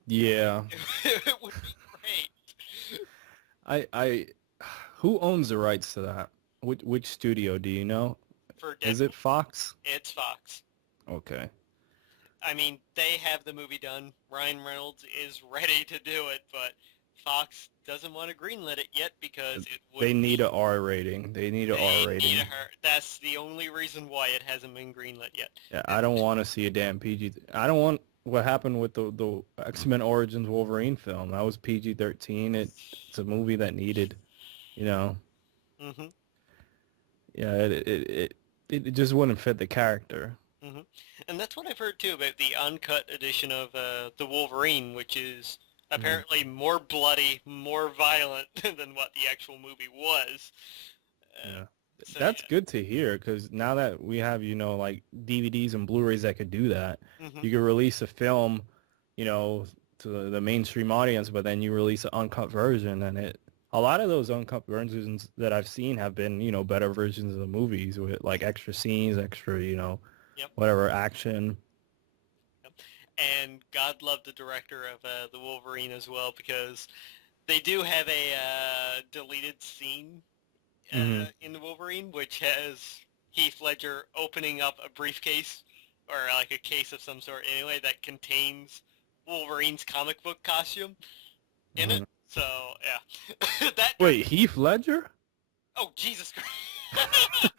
yeah, it would be great. Who owns the rights to that? Which studio, do you know? For Deadpool, is it Fox? It's Fox. Okay. I mean, they have the movie done. Ryan Reynolds is ready to do it, but Fox doesn't want to greenlit it yet because they need an R rating. They need an R rating. That's the only reason why it hasn't been greenlit yet. Yeah, I don't want to see a damn PG. I don't want what happened with the X-Men Origins Wolverine film. That was PG-13. It's a movie that needed, Yeah, it just wouldn't fit the character. And that's what I've heard too about the uncut edition of the Wolverine, which is apparently more bloody, more violent than what the actual movie was. So, that's good to hear, because now that we have, like DVDs and Blu-rays that could do that, you could release a film, to the mainstream audience, but then you release an uncut version, and a lot of those uncut versions that I've seen have been, better versions of the movies with like extra scenes, extra, whatever action. And God love the director of the Wolverine as well, because they do have a deleted scene in the Wolverine, which has Heath Ledger opening up a briefcase, or like a case of some sort anyway, that contains Wolverine's comic book costume in it. So, yeah. Wait, Heath Ledger? Oh, Jesus Christ.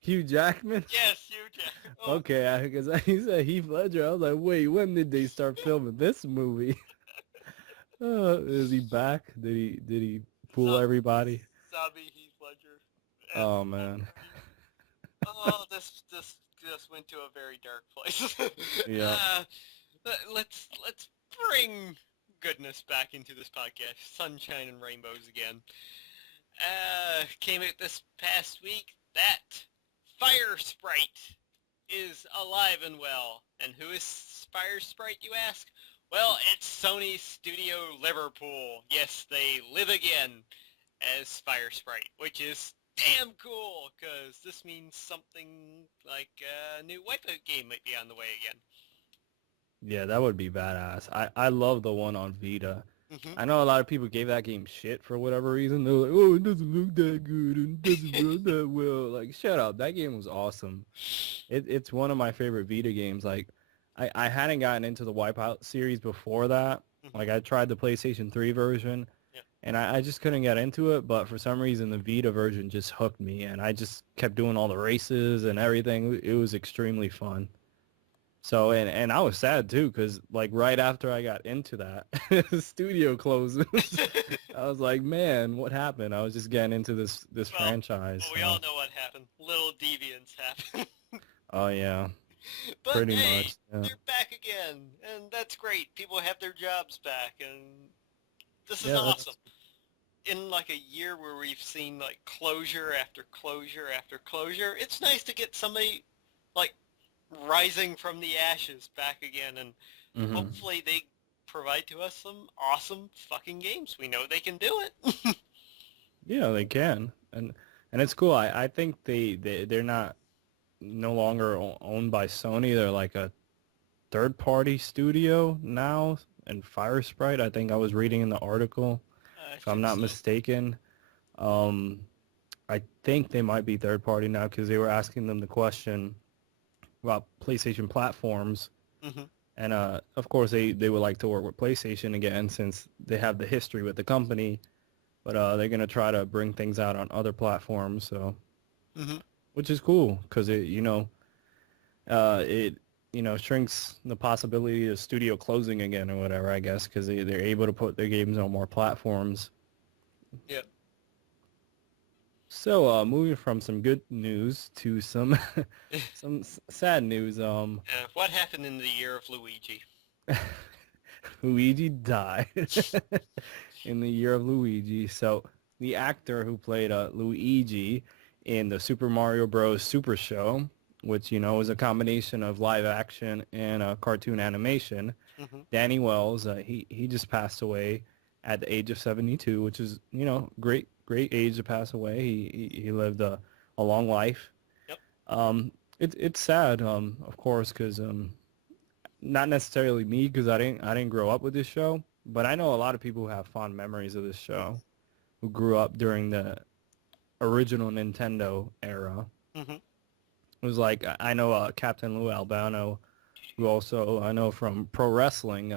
Hugh Jackman? Yes, Hugh Jackman. Oh. Okay, because he said Heath Ledger. I was like, wait, when did they start filming this movie? Is he back? Did he fool everybody? Zombie Heath Ledger. Oh, man. Oh, this went to a very dark place. Yeah. Let's bring goodness back into this podcast. Sunshine and rainbows again. Came out this past week that Fire Sprite is alive and well. And who is Fire Sprite, you ask? Well, it's Sony Studio Liverpool. Yes, they live again as Fire Sprite, which is damn cool, because this means something like a new Wipeout game might be on the way again. Yeah, that would be badass. I love the one on Vita. I know a lot of people gave that game shit for whatever reason. They're like, oh, it doesn't look that good and it doesn't run that well. Like, shut up. That game was awesome. It's one of my favorite Vita games. Like, I hadn't gotten into the Wipeout series before that. Like, I tried the PlayStation 3 version, and I just couldn't get into it. But for some reason, the Vita version just hooked me, and I just kept doing all the races and everything. It was extremely fun. So, and I was sad too, because like right after I got into that, the studio closes. I was like, man, what happened? I was just getting into this franchise. Well, we all know what happened. Little deviants happen. Oh yeah, but pretty hey, much. Yeah. They're back again, and that's great. People have their jobs back, and this is awesome. In like a year where we've seen like closure after closure after closure, it's nice to get somebody like rising from the ashes back again, and hopefully they provide to us some awesome fucking games. We know they can do it. Yeah, they can, and it's cool. I think they're no longer owned by Sony. They're like a third party studio now, and Fire Sprite, I think I was reading in the article, if I'm not mistaken. I think they might be third party now because they were asking them the question about PlayStation platforms, and of course they would like to work with PlayStation again since they have the history with the company, but they're gonna try to bring things out on other platforms, so which is cool because it shrinks the possibility of studio closing again or whatever, I guess, because they're able to put their games on more platforms. Yep. So, moving from some good news to some some sad news. What happened in the year of Luigi? Luigi died in the year of Luigi. So, the actor who played Luigi in the Super Mario Bros. Super Show, which is a combination of live action and cartoon animation, Danny Wells, he just passed away at the age of 72, which is great age to pass away. He lived a long life. Yep. It's sad, of course, because not necessarily me, because I didn't grow up with this show, but I know a lot of people who have fond memories of this show, who grew up during the original Nintendo era. It was like, I know Captain Lou Albano, who also I know from pro wrestling.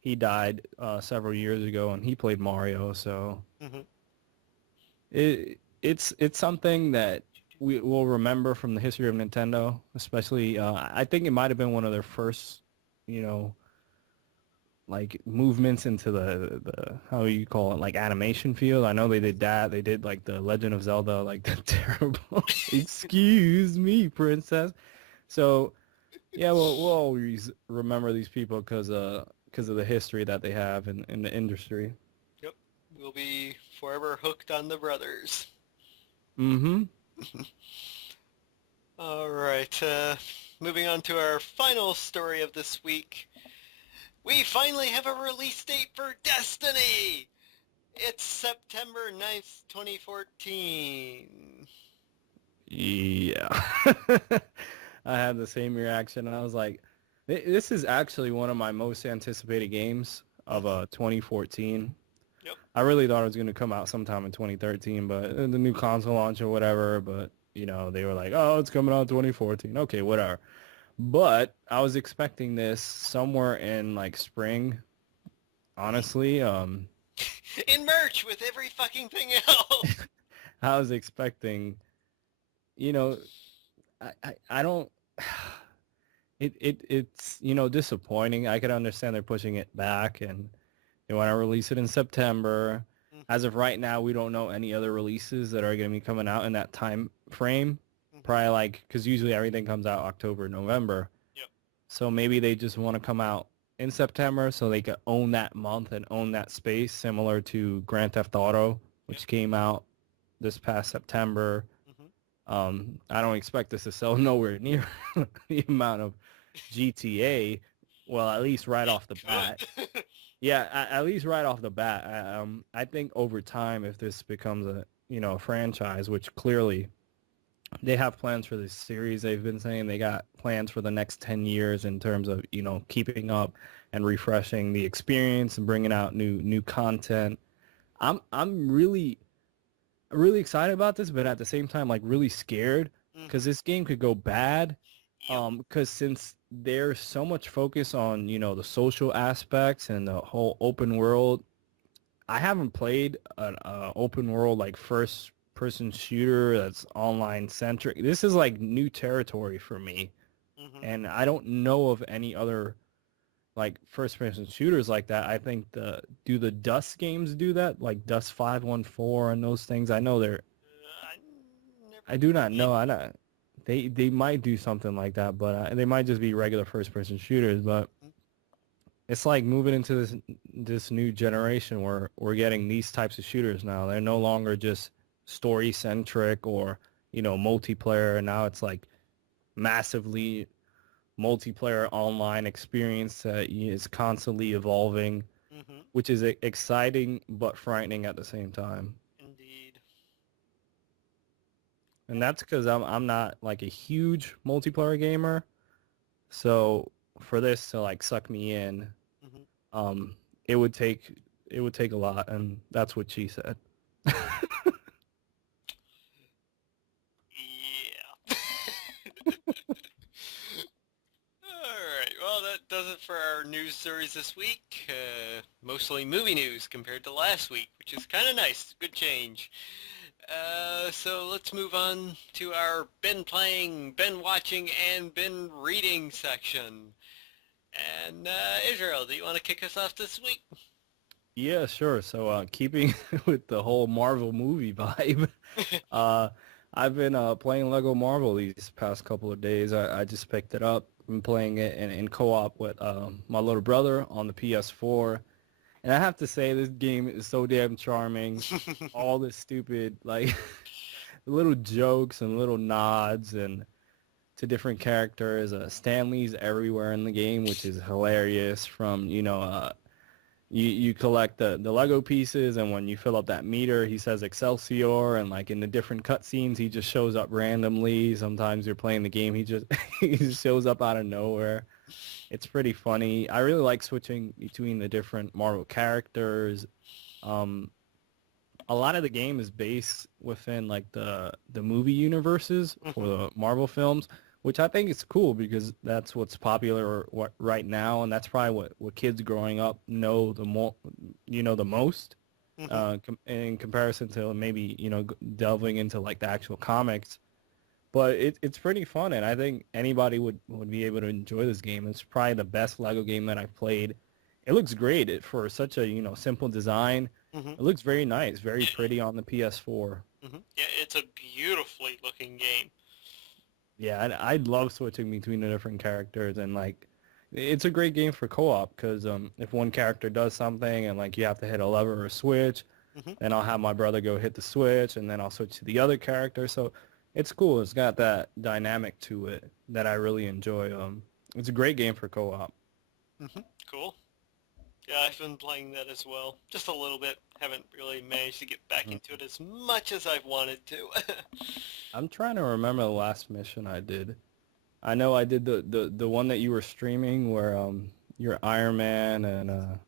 He died several years ago, and he played Mario. So it's something that we will remember from the history of Nintendo, especially. I think it might have been one of their first, like movements into the how you call it, like animation field. I know they did that. They did like the Legend of Zelda, like the terrible excuse me, princess. So yeah, we'll always remember these people because of the history that they have in the industry. Yep, we'll be forever hooked on the brothers. All right, moving on to our final story of this week. We finally have a release date for Destiny! It's September 9th, 2014. Yeah. I had the same reaction, and I was like, this is actually one of my most anticipated games of 2014. Yep. I really thought it was going to come out sometime in 2013, but the new console launch or whatever, but, they were like, oh, it's coming out in 2014. Okay, whatever. But I was expecting this somewhere in, like, spring, honestly. In merch with every fucking thing else. I was expecting, I don't... It's disappointing. I could understand they're pushing it back and they want to release it in September. As of right now, we don't know any other releases that are going to be coming out in that time frame. Probably like, because usually everything comes out October, November. Yep. So maybe they just want to come out in September so they can own that month and own that space, similar to Grand Theft Auto, which came out this past September. I don't expect this to sell nowhere near the amount of GTA. Well, at least right off the bat. Yeah, at least right off the bat. I think over time, if this becomes a franchise, which clearly they have plans for this series. They've been saying they got plans for the next 10 years in terms of, keeping up and refreshing the experience and bringing out new content. I'm really excited about this, but at the same time, like really scared because this game could go bad. Yep. Because since there's so much focus on, the social aspects and the whole open world, I haven't played an open world like first person shooter that's online centric. This is like new territory for me, and I don't know of any other like first person shooters like that. I think the Dust games do that, like Dust 514 and those things. I know they're I do not know. I not they might do something like that, but they might just be regular first person shooters. But it's like moving into this new generation where we're getting these types of shooters now. They're no longer just story centric or multiplayer. And now it's like massively multiplayer online experience that is constantly evolving, which is exciting but frightening at the same time. Indeed. And that's because I'm not like a huge multiplayer gamer, so for this to like suck me in, it would take a lot, and that's what she said. Yeah. Alright, well that does it for our news stories this week. Mostly movie news compared to last week, which is kind of nice. Good change. So let's move on to our been playing, been watching, and been reading section. And Israel, do you want to kick us off this week? Yeah, sure. So keeping with the whole Marvel movie vibe, I've been playing Lego Marvel these past couple of days. I just picked it up. I'm playing it in co-op with my little brother on the PS4. And I have to say, this game is so damn charming. All the stupid, like, little jokes and little nods and to different characters. Stan Lee's everywhere in the game, which is hilarious. From, you collect the Lego pieces, and when you fill up that meter, he says Excelsior, and like in the different cutscenes, he just shows up randomly. Sometimes you're playing the game, he just he just shows up out of nowhere. It's pretty funny. I really like switching between the different Marvel characters. A lot of the game is based within like the movie universes for the Marvel films, which I think is cool because that's what's popular right now, and that's probably what kids growing up know the most in comparison to maybe delving into like the actual comics. But it's pretty fun, and I think anybody would be able to enjoy this game. It's probably the best Lego game that I've played. It looks great for such a simple design. It looks very nice, very pretty on the PS4. Yeah, it's a beautifully looking game. Yeah, I love switching between the different characters, and like, it's a great game for co-op because if one character does something and like you have to hit a lever or a switch, then I'll have my brother go hit the switch, and then I'll switch to the other character. So it's cool. It's got that dynamic to it that I really enjoy. It's a great game for co-op. Cool. Yeah, I've been playing that as well. Just a little bit. Haven't really managed to get back into it as much as I've wanted to. I'm trying to remember the last mission I did. I know I did the one that you were streaming where you're Iron Man and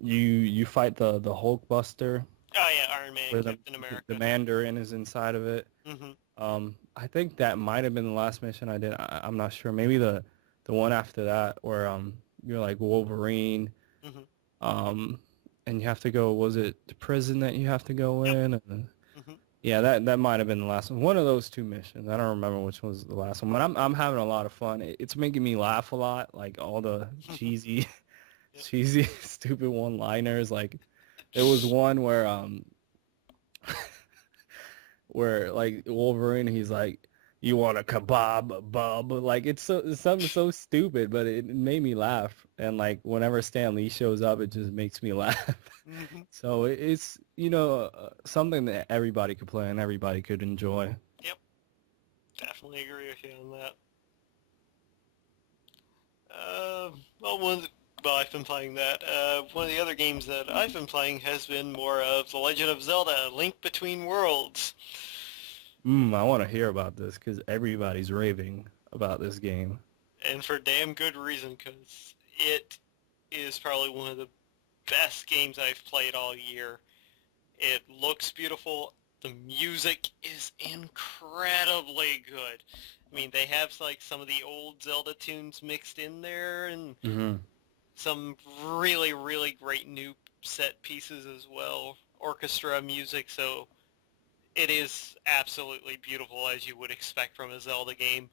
you fight the Hulkbuster. Oh yeah, Iron Man, Captain America. The Mandarin is inside of it. I think that might have been the last mission I did. I'm not sure. Maybe the one after that where you're like Wolverine, and you have to go. Was it the prison that you have to go in? And, yeah, that might have been the last one. One of those two missions. I don't remember which was the last one, but I'm having a lot of fun. It's making me laugh a lot, like all the cheesy, stupid one-liners. Like there was one where like Wolverine, he's like, "You want a kebab, bub?" Like it's something so stupid, but it made me laugh. And like whenever Stan Lee shows up, it just makes me laugh. So it's something that everybody could play and everybody could enjoy. Yep, definitely agree with you on that. I've been playing that. One of the other games that I've been playing has been more of The Legend of Zelda: Link Between Worlds. I want to hear about this because everybody's raving about this game. And for damn good reason, because it is probably one of the best games I've played all year. It looks beautiful. The music is incredibly good. I mean, they have like some of the old Zelda tunes mixed in there, and some really, really great new set pieces as well. Orchestra music, so it is absolutely beautiful as you would expect from a Zelda game.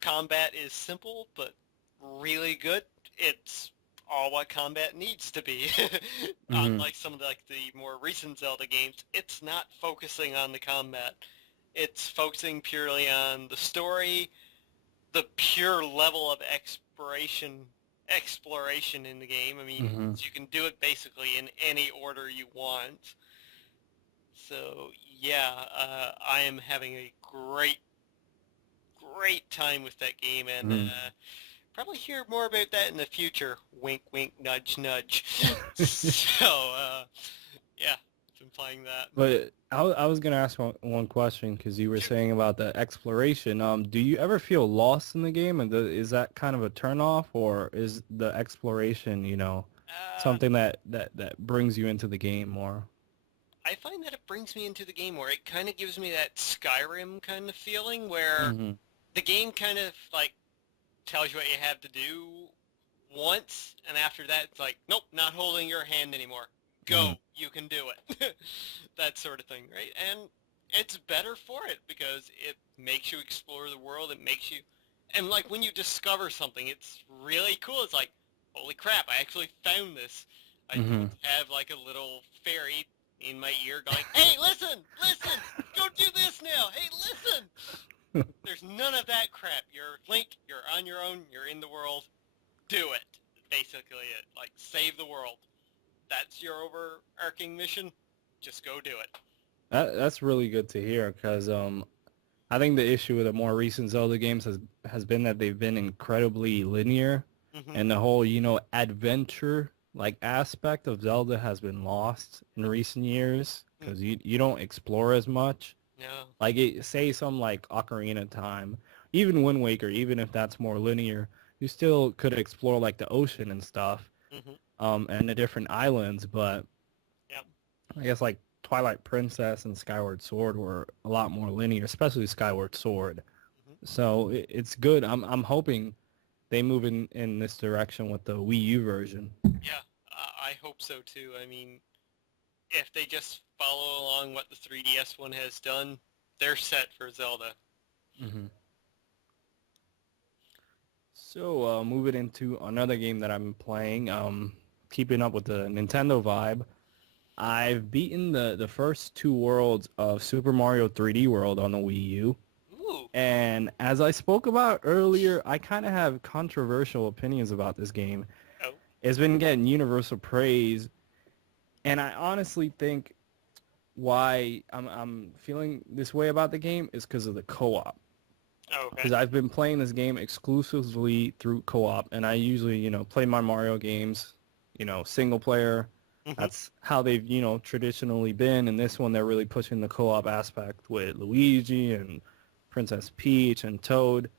Combat is simple, but really good. It's all what combat needs to be. Unlike some of the more recent Zelda games, it's not focusing on the combat. It's focusing purely on the story, the pure level of exploration in the game. I mean, you can do it basically in any order you want. So yeah, I am having a great time with that game, and probably hear more about that in the future. Wink, wink, nudge, nudge. So, yeah, been playing that. But I was going to ask one question, because you were saying about the exploration. Do you ever feel lost in the game? And is that kind of a turnoff, or is the exploration, something that brings you into the game more? I find that it brings me into the game more. It kind of gives me that Skyrim kind of feeling where the game kind of, like, tells you what you have to do once, and after that it's like, nope, not holding your hand anymore. Go, you can do it. That sort of thing, right? And it's better for it because it makes you explore the world. It makes you, and like when you discover something, it's really cool. It's like, holy crap, I actually found this. I have like a little fairy in my ear going, hey, listen, go do this now. Hey, listen. There's none of that crap. You're Link, you're on your own, you're in the world. Do it. Basically it. Like, save the world. That's your overarching mission. Just go do it. That's really good to hear, because I think the issue with the more recent Zelda games has been that they've been incredibly linear, and the whole, adventure like aspect of Zelda has been lost in recent years, because you don't explore as much. No. Like, say some like Ocarina of Time, even Wind Waker, even if that's more linear, you still could explore like the ocean and stuff, and the different islands. But I guess like Twilight Princess and Skyward Sword were a lot more linear, especially Skyward Sword. So it's good. I'm hoping they move in this direction with the Wii U version. Yeah, I hope so too. I mean, if they just follow along what the 3DS one has done, they're set for Zelda. So moving into another game that I'm playing, keeping up with the Nintendo vibe, I've beaten the first two worlds of Super Mario 3D World on the Wii U. Ooh. And as I spoke about earlier, I kind of have controversial opinions about this game. Oh. It's been getting universal praise, and I honestly think why I'm feeling this way about the game is because of the co-op. Oh, okay. Because I've been playing this game exclusively through co-op, and I usually, play my Mario games, single player. That's how they've, traditionally been. And this one, they're really pushing the co-op aspect with Luigi and Princess Peach and Toad.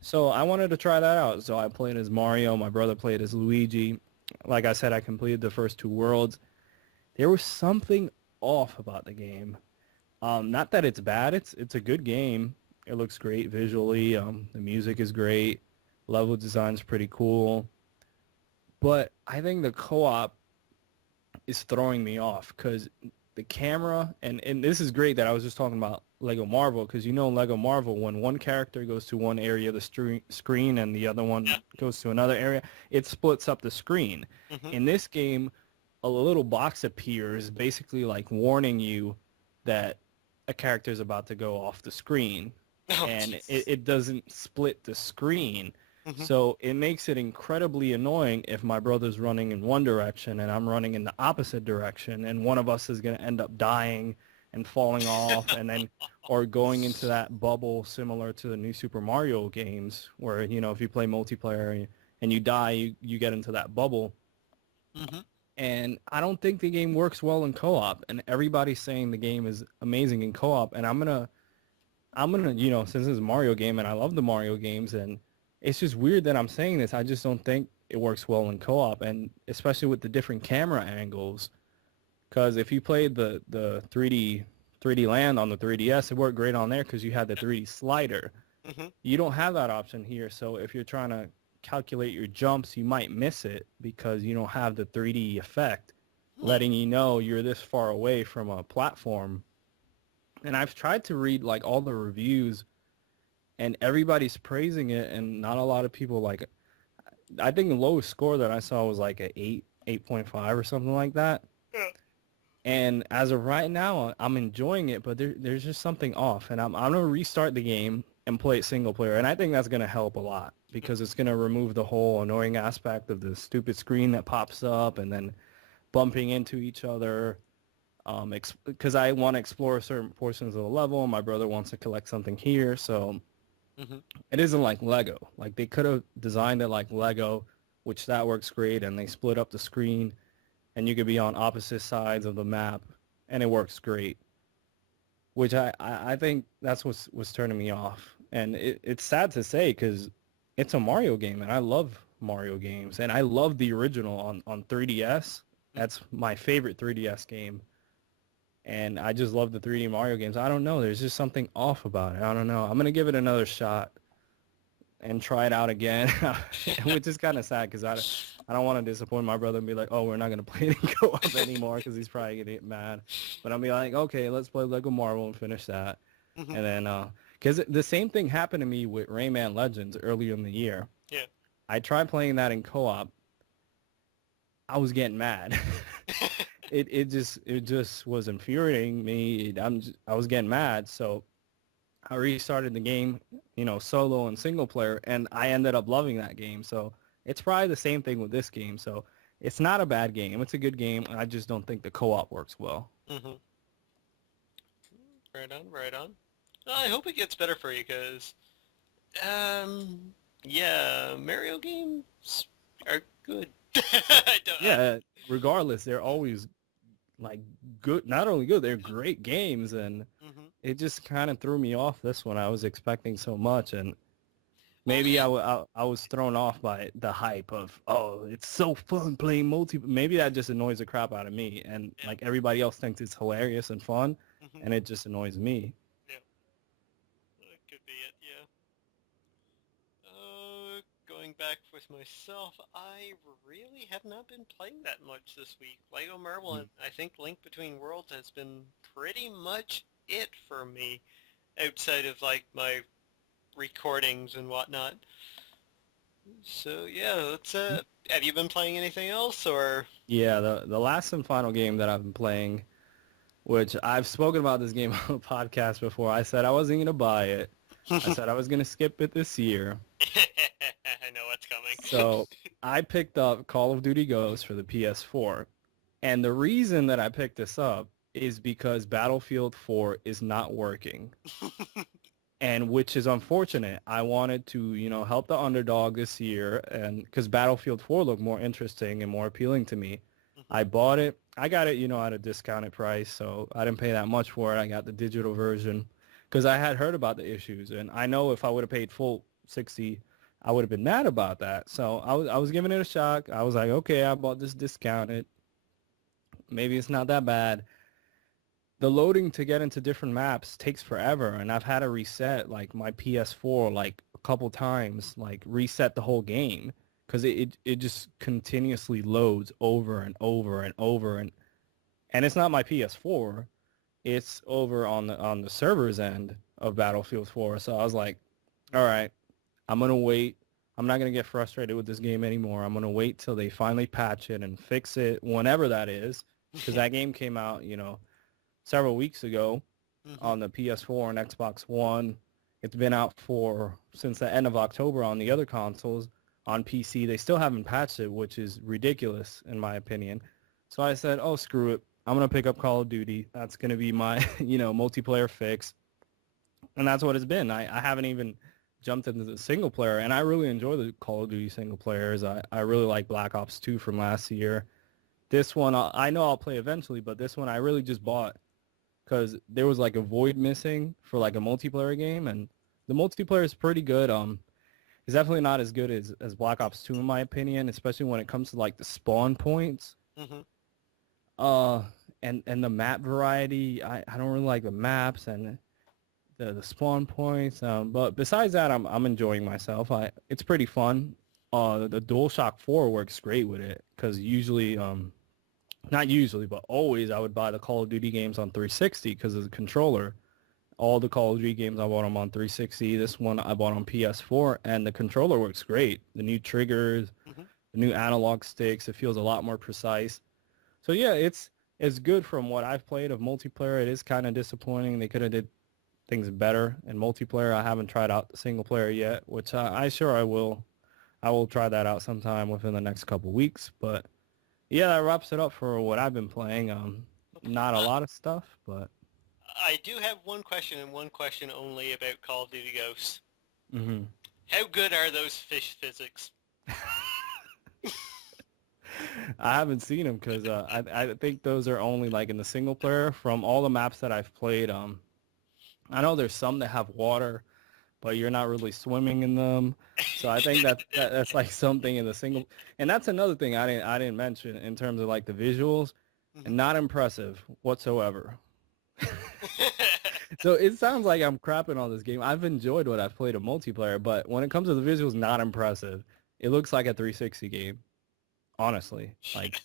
So I wanted to try that out. So I played as Mario. My brother played as Luigi. Like I said, I completed the first two worlds. There was something off about the game. Not that it's bad. It's a good game. It looks great visually. The music is great. Level design is pretty cool. But I think the co-op is throwing me off, because the camera, and this is great that I was just talking about Lego Marvel, because Lego Marvel, when one character goes to one area of the screen and the other one goes to another area, it splits up the screen. In this game, a little box appears basically like warning you that a character is about to go off the screen. And it doesn't split the screen. So it makes it incredibly annoying if my brother's running in one direction and I'm running in the opposite direction, and one of us is going to end up dying and falling off, and then or going into that bubble similar to the new Super Mario games where, if you play multiplayer and you die, you get into that bubble. And I don't think the game works well in co-op, and everybody's saying the game is amazing in co-op, and I'm gonna, since it's a Mario game and I love the Mario games, and it's just weird that I'm saying this, I just don't think it works well in co-op, and especially with the different camera angles. Because if you played the 3D Land on the 3DS, it worked great on there because you had the 3D slider. You don't have that option here, so if you're trying to calculate your jumps, you might miss it because you don't have the 3D effect letting you know you're this far away from a platform. And I've tried to read like all the reviews, and everybody's praising it, and not a lot of people like it. I think the lowest score that I saw was like a 8.5 or something like that. And as of right now, I'm enjoying it, but there's just something off. And I'm going to restart the game and play it single player. And I think that's going to help a lot because it's going to remove the whole annoying aspect of the stupid screen that pops up and then bumping into each other. Because I want to explore certain portions of the level. My brother wants to collect something here. So it isn't like Lego. Like they could have designed it like Lego, which that works great. And they split up the screen, and you could be on opposite sides of the map, and it works great. Which I think that's what's turning me off. And it's sad to say because it's a Mario game, and I love Mario games. And I love the original on 3DS. That's my favorite 3DS game. And I just love the 3D Mario games. I don't know. There's just something off about it. I don't know. I'm going to give it another shot and try it out again, which is kind of sad because I don't want to disappoint my brother and be like, oh, we're not going to play it in co-op anymore because he's probably going to get mad. But I'll be like, okay, let's play Lego Marvel and finish that. And then, because the same thing happened to me with Rayman Legends earlier in the year. Yeah. I tried playing that in co-op. I was getting mad. It just was infuriating me. I was getting mad, so I restarted the game, solo and single player, and I ended up loving that game. So it's probably the same thing with this game. So it's not a bad game. It's a good game. I just don't think the co-op works well. Right on, right on. Well, I hope it gets better for you, because, yeah, Mario games are good. Regardless, they're always like good. Not only good, they're great games, and it just kind of threw me off this one. I was expecting so much, and maybe I was thrown off by the hype of, oh, it's so fun playing multi. Maybe that just annoys the crap out of me, and like everybody else thinks it's hilarious and fun, and it just annoys me. Yeah, that could be it. Yeah. Going back with myself, I really have not been playing that much this week. Lego Marvel and I think Link Between Worlds has been pretty much it for me, outside of like my recordings and whatnot. So yeah, let's have you been playing anything else, or? Yeah, the last and final game that I've been playing, which I've spoken about this game on the podcast before. I said I wasn't gonna buy it. I said I was gonna skip it this year. I know what's coming. So I picked up Call of Duty Ghosts for the PS4. And the reason that I picked this up is because Battlefield 4 is not working. And which is unfortunate. I wanted to, help the underdog this year, and because Battlefield 4 looked more interesting and more appealing to me. I bought it. I got it, at a discounted price, so I didn't pay that much for it. I got the digital version because I had heard about the issues, and I know if I would have paid full $60, I would have been mad about that. So I was giving it a shot. I was like, okay, I bought this discounted. Maybe it's not that bad. The loading to get into different maps takes forever, and I've had to reset like my PS4 like a couple times, like reset the whole game because it just continuously loads over and over and over, and it's not my PS4. It's over on the server's end of Battlefield 4. So I was like, all right, I'm going to wait. I'm not going to get frustrated with this game anymore. I'm going to wait till they finally patch it and fix it, whenever that is, because that game came out, several weeks ago on the PS4 and Xbox One. It's been out since the end of October on the other consoles. On PC, they still haven't patched it, which is ridiculous in my opinion. So I said, oh, screw it. I'm going to pick up Call of Duty. That's going to be my, multiplayer fix. And that's what it's been. I haven't even jumped into the single player, and I really enjoy the Call of Duty single players. I really like Black Ops 2 from last year. This one, I know I'll play eventually, but this one I really just bought because there was like a void missing for like a multiplayer game, and the multiplayer is pretty good. It's definitely not as good as Black Ops 2 in my opinion, especially when it comes to like the spawn points. Mm-hmm. And the map variety. I don't really like the maps and the spawn points. But besides that, I'm enjoying myself. It's pretty fun. The DualShock 4 works great with it because usually, not usually, but always I would buy the Call of Duty games on 360 because of the controller. All the Call of Duty games I bought them on 360. This one I bought on PS4, and the controller works great. The new triggers, Mm-hmm. the new analog sticks, it feels a lot more precise. So yeah, it's good from what I've played of multiplayer. It is kind of disappointing. They could have did things better in multiplayer. I haven't tried out the single player yet, which I sure I will. I will try that out sometime within the next couple weeks. But yeah, that wraps it up for what I've been playing. Not a lot of stuff, but I do have one question and one question only about Call of Duty Ghosts. mm-hmm. How good are those fish physics? I haven't seen them because I think those are only like in the single player. From all the maps that I've played, I know there's some that have water, but you're not really swimming in them. So I think that's like something in the single. And that's another thing I didn't mention in terms of like the visuals, and not impressive whatsoever. So it sounds like I'm crapping on this game. I've enjoyed what I've played of multiplayer, but when it comes to the visuals, not impressive. It looks like a 360 game, honestly. Like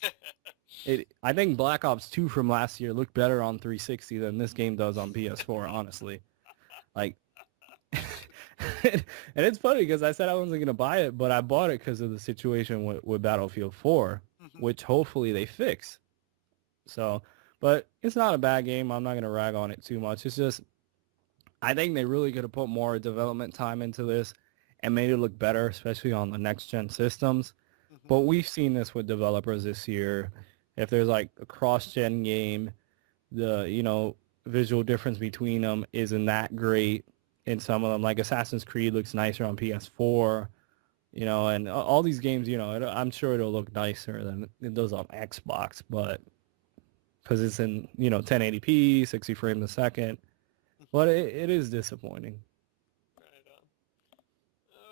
I think Black Ops 2 from last year looked better on 360 than this game does on PS4, honestly. Like, and it's funny because I said I wasn't going to buy it, but I bought it because of the situation with Battlefield 4, which hopefully they fix. So, but it's not a bad game. I'm not going to rag on it too much. It's just, I think they really could have put more development time into this and made it look better, especially on the next-gen systems. But we've seen this with developers this year. If there's like a cross-gen game, the, visual difference between them isn't that great in some of them. Like Assassin's Creed looks nicer on PS4, and all these games, I'm sure it'll look nicer than it does on Xbox, but because it's in, 1080p, 60 frames a second. But it is disappointing. Right on.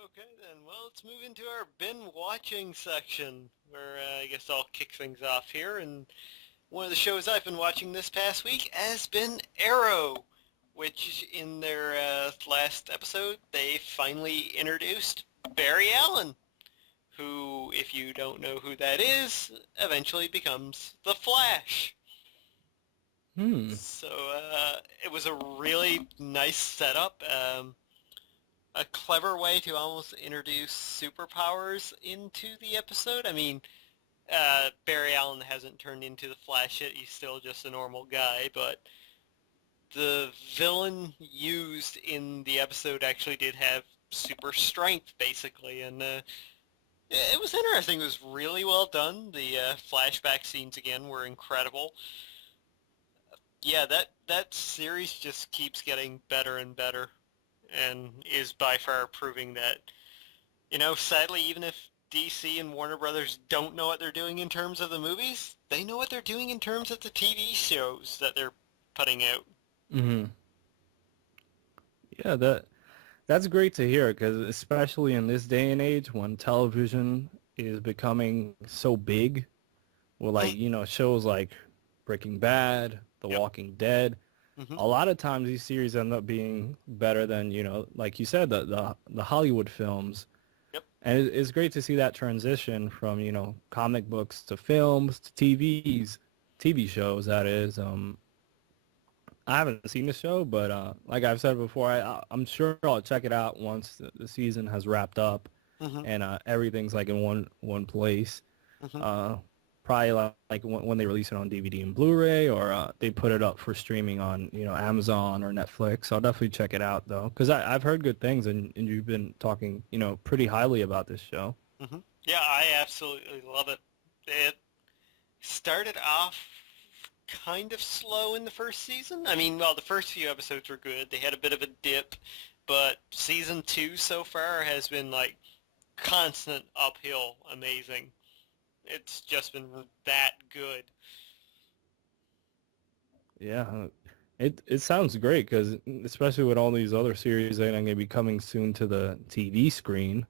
Okay then, well, let's move into our been watching section, where I guess I'll kick things off here. And one of the shows I've been watching this past week has been Arrow, which in their last episode, they finally introduced Barry Allen, who, if you don't know who that is, eventually becomes the Flash. So it was a really nice setup, a clever way to almost introduce superpowers into the episode. I mean, Barry Allen hasn't turned into the Flash yet. He's still just a normal guy, but the villain used in the episode actually did have super strength, basically, and it was interesting. It was really well done. The flashback scenes, again, were incredible. Yeah, that series just keeps getting better and better, and is by far proving that, sadly, even if DC and Warner Brothers don't know what they're doing in terms of the movies, they know what they're doing in terms of the TV shows that they're putting out. Yeah, that's great to hear, because especially in this day and age when television is becoming so big, with like, shows like Breaking Bad, The Walking Dead, a lot of times these series end up being better than, like you said, the Hollywood films. And it's great to see that transition from, comic books to films to TV shows, that is. I haven't seen the show, but like I've said before, I'm sure I'll check it out once the season has wrapped up and everything's like in one place. Probably like when they release it on DVD and Blu-ray, or they put it up for streaming on, Amazon or Netflix. I'll definitely check it out, though, because I've heard good things, and you've been talking, pretty highly about this show. Yeah, I absolutely love it. It started off kind of slow in the first season. I mean, well, the first few episodes were good. They had a bit of a dip, but season 2 so far has been like constant uphill amazing. It's just been that good. Yeah, it sounds great, because especially with all these other series that are going to be coming soon to the TV screen,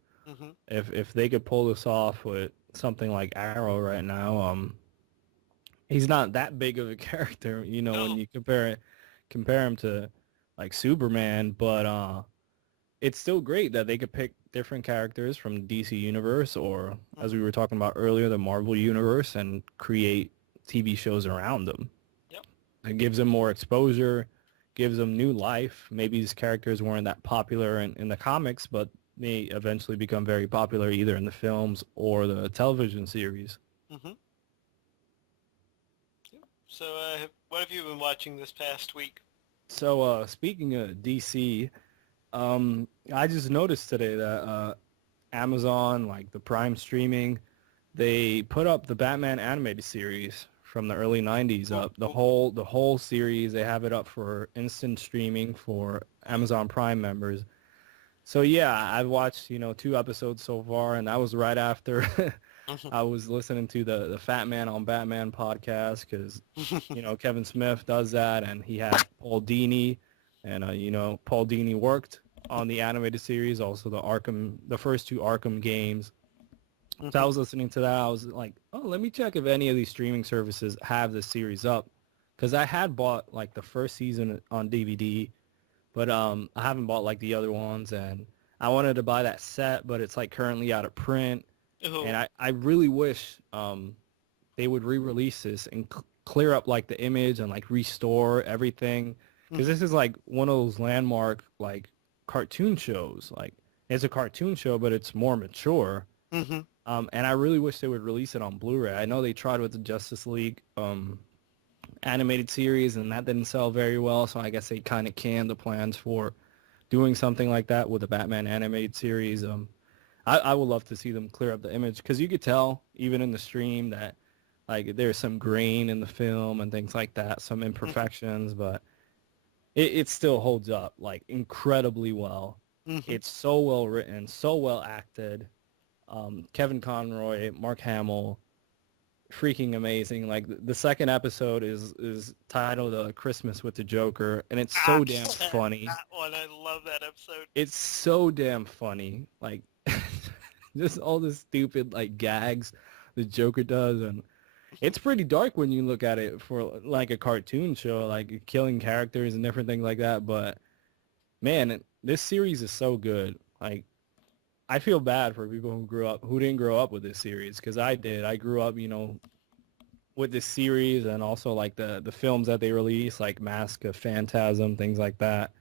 If they could pull this off with something like Arrow right now, he's not that big of a character, when you compare him to like Superman, but it's still great that they could pick different characters from the DC universe or, as we were talking about earlier, the Marvel universe and create TV shows around them. Yep. It gives them more exposure, gives them new life. Maybe these characters weren't that popular in the comics, but they eventually become very popular either in the films or the television series. So, what have you been watching this past week? So, speaking of DC, I just noticed today that Amazon, like the Prime streaming, they put up the Batman animated series from the early 90s up. The whole series, they have it up for instant streaming for Amazon Prime members. So yeah, I've watched, 2 episodes so far, and that was right after I was listening to the Fat Man on Batman podcast because, Kevin Smith does that, and he had Paul Dini, and, Paul Dini worked on the animated series, also the first 2 Arkham games. So I was listening to that. I was like, oh, let me check if any of these streaming services have this series up, because I had bought like the first season on DVD, but I haven't bought like the other ones, and I wanted to buy that set, but it's like currently out of print. And I really wish they would re-release this and clear up like the image and like restore everything, because this is like one of those landmark like cartoon shows. Like it's a cartoon show, but it's more mature. And I really wish they would release it on Blu-ray. I know they tried with the Justice League animated series, and that didn't sell very well, so I guess they kind of canned the plans for doing something like that with the Batman animated series. I would love to see them clear up the image, because you could tell, even in the stream, that like there's some grain in the film and things like that, some imperfections, but it still holds up like incredibly well. It's so well written, so well acted. Kevin Conroy, Mark Hamill, freaking amazing. Like the second episode is titled Christmas with the Joker, and it's so damn funny. That one, I love that episode. It's so damn funny. Like just all the stupid like gags the Joker does, and it's pretty dark when you look at it for like a cartoon show, like killing characters and different things like that. But man, this series is so good. Like I feel bad for people who didn't grow up with this series, because I did. I grew up, with this series, and also like the films that they released, like Mask of Phantasm, things like that.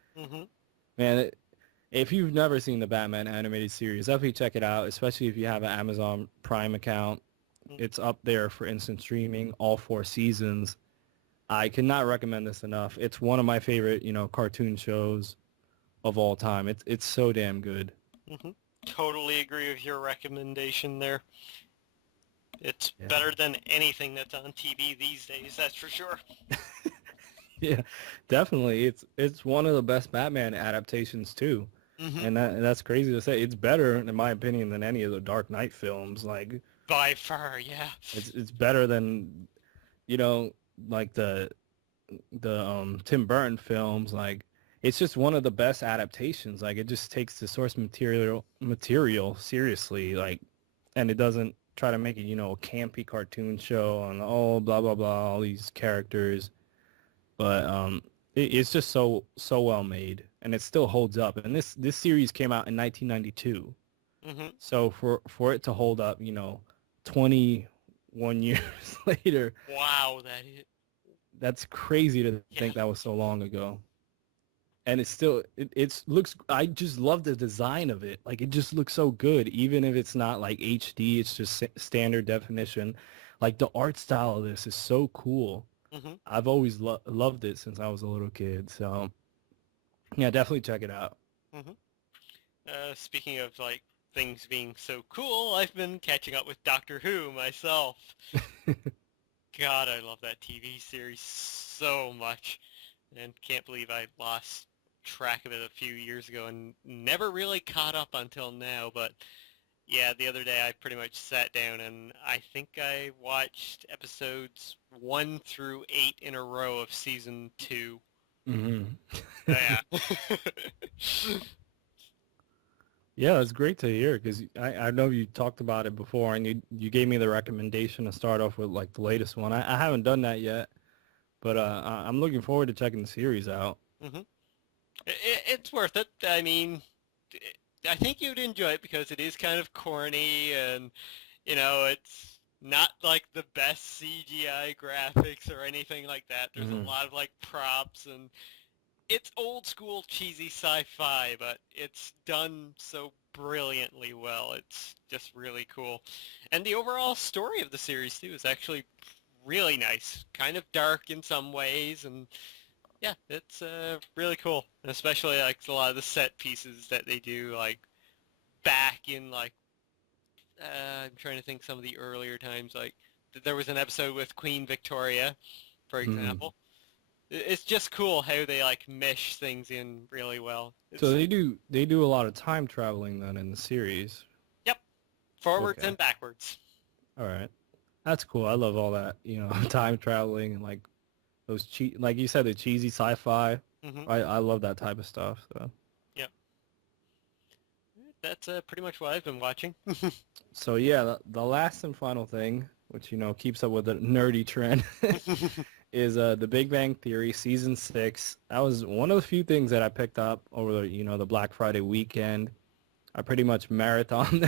Man, if you've never seen the Batman animated series, definitely check it out, especially if you have an Amazon Prime account. It's up there for instant streaming, all 4 seasons. I cannot recommend this enough. It's one of my favorite, cartoon shows of all time. It's so damn good. Totally agree with your recommendation there. It's better than anything that's on TV these days, that's for sure. Yeah, definitely. It's one of the best Batman adaptations too. And that's crazy to say. It's better, in my opinion, than any of the Dark Knight films. Like by far, yeah. It's better than, like the Tim Burton films. Like it's just one of the best adaptations. Like it just takes the source material seriously, like, and it doesn't try to make it, a campy cartoon show and blah blah blah, all these characters. But it's just so well made, and it still holds up. And this series came out in 1992. So for it to hold up, 21 years later. Wow, that's crazy to think that was so long ago. And it's still, it looks, I just love the design of it. Like, it just looks so good, even if it's not like HD, it's just standard definition. Like, the art style of this is so cool. I've always loved it since I was a little kid. So, yeah, definitely check it out. Speaking of, like, things being so cool, I've been catching up with Doctor Who myself. God, I love that TV series so much. And can't believe I lost track of it a few years ago and never really caught up until now. But yeah, the other day I pretty much sat down and I think I watched episodes 1 through 8 in a row of season 2. Yeah. Yeah, that's great to hear because I know you talked about it before and you gave me the recommendation to start off with like the latest one. I haven't done that yet, but I'm looking forward to checking the series out. Hmm. It's worth it. I mean, I think you'd enjoy it because it is kind of corny and, it's not like the best CGI graphics or anything like that. There's a lot of like props and it's old school cheesy sci-fi, but it's done so brilliantly well. It's just really cool. And the overall story of the series too is actually really nice. Kind of dark in some ways and yeah, it's really cool. And especially like a lot of the set pieces that they do like back in like I'm trying to think some of the earlier times like there was an episode with Queen Victoria, for Mm. example. It's just cool how they like mesh things in really well. So It's they do a lot of time traveling then in the series. yep, forwards Okay. and backwards. All right. That's cool. I love all that, time traveling and like those like you said, the cheesy sci-fi. Mhm. I love that type of stuff. So Yep. That's pretty much what I've been watching. so yeah, the last and final thing, which keeps up with the nerdy trend, is The Big Bang Theory season 6. That was one of the few things that I picked up over the Black Friday weekend. I pretty much marathon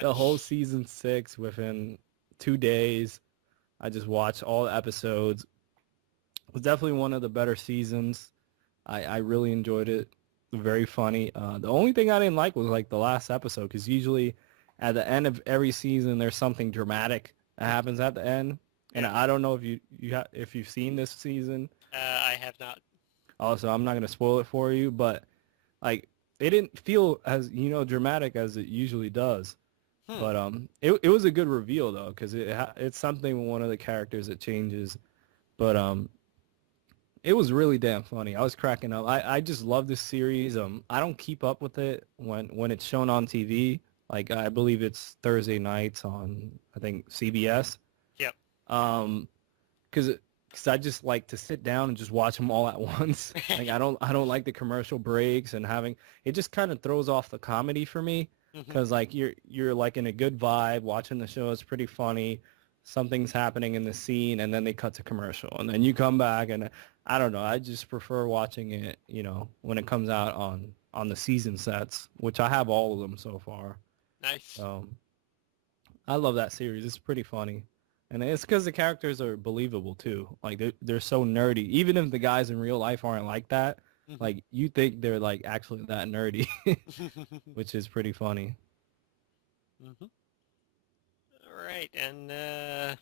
the whole season 6 within 2 days. I just watched all the episodes. It was definitely one of the better seasons. I really enjoyed it. Very funny. The only thing I didn't like was like the last episode because usually at the end of every season there's something dramatic that happens at the end. And Yeah. I don't know if you've seen this season. I have not. Also, I'm not gonna spoil it for you, but like it didn't feel as dramatic as it usually does. Hmm. But it was a good reveal though because it's something with one of the characters that changes. But it was really damn funny. I was cracking up. I just love this series. I don't keep up with it when it's shown on TV. Like I believe it's Thursday nights on I think CBS. Yep. Because I just like to sit down and just watch them all at once. Like I don't like the commercial breaks and having it just kind of throws off the comedy for me. Mhm. Because like you're like in a good vibe watching the show. It's pretty funny. Something's happening in the scene and then they cut to commercial and then you come back and I don't know. I just prefer watching it, when it comes out on the season sets, which I have all of them so far. Nice. I love that series. It's pretty funny. And it's because the characters are believable too. Like they're so nerdy. Even if the guys in real life aren't like that, Mhm. like you think they're like actually that nerdy, which is pretty funny. Mhm. All right, and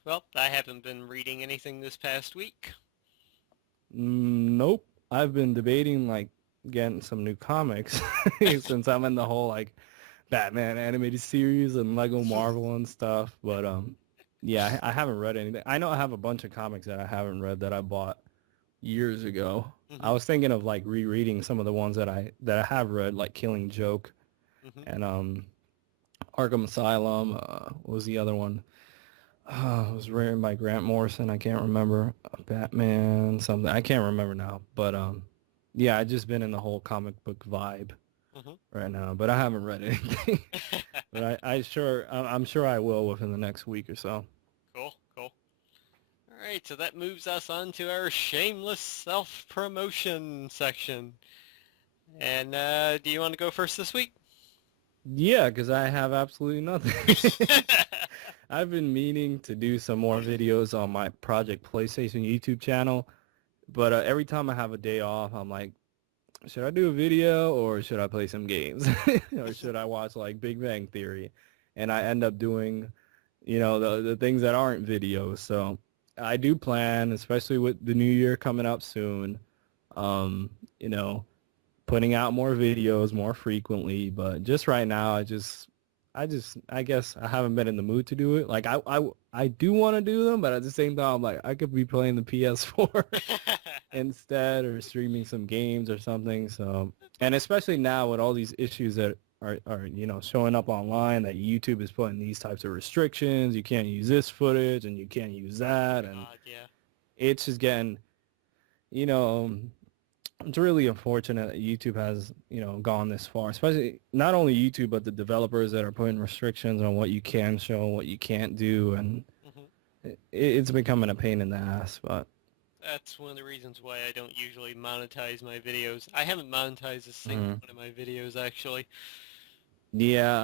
well, I haven't been reading anything this past week. Nope. I've been debating like getting some new comics since I'm in the whole like Batman animated series and Lego Marvel and stuff. But yeah, I haven't read anything. I know I have a bunch of comics that I haven't read that I bought years ago. I Mhm. was thinking of like rereading some of the ones that I have read, like Killing Joke Mhm. and Arkham Asylum. What was the other one? It was written by Grant Morrison. I can't remember. Batman something. I can't remember now. But yeah, I just been in the whole comic book vibe Mhm. right now. But I haven't read anything. But I'm sure I will within the next week or so. Cool. Cool. All right, so that moves us on to our shameless self-promotion section. And do you want to go first this week? Yeah, because I have absolutely nothing. I've been meaning to do some more videos on my Project PlayStation YouTube channel, but every time I have a day off, I'm like, should I do a video or should I play some games? Or should I watch like Big Bang Theory? And I end up doing, the things that aren't videos. So I do plan, especially with the new year coming up soon, um, you know, putting out more videos more frequently. But just right now, I guess I haven't been in the mood to do it. Like I do want to do them, but at the same time, I'm like I could be playing the PS4 instead or streaming some games or something. So, and especially now with all these issues that are showing up online that YouTube is putting these types of restrictions. You can't use this footage and you can't use that, and God, yeah. it's just getting, you know, it's really unfortunate that YouTube has, gone this far, especially not only YouTube, but the developers that are putting restrictions on what you can show, what you can't do, and Hmm. it's becoming a pain in the ass, but That's one of the reasons why I don't usually monetize my videos. I haven't monetized a single mhm. one of my videos, actually. Yeah,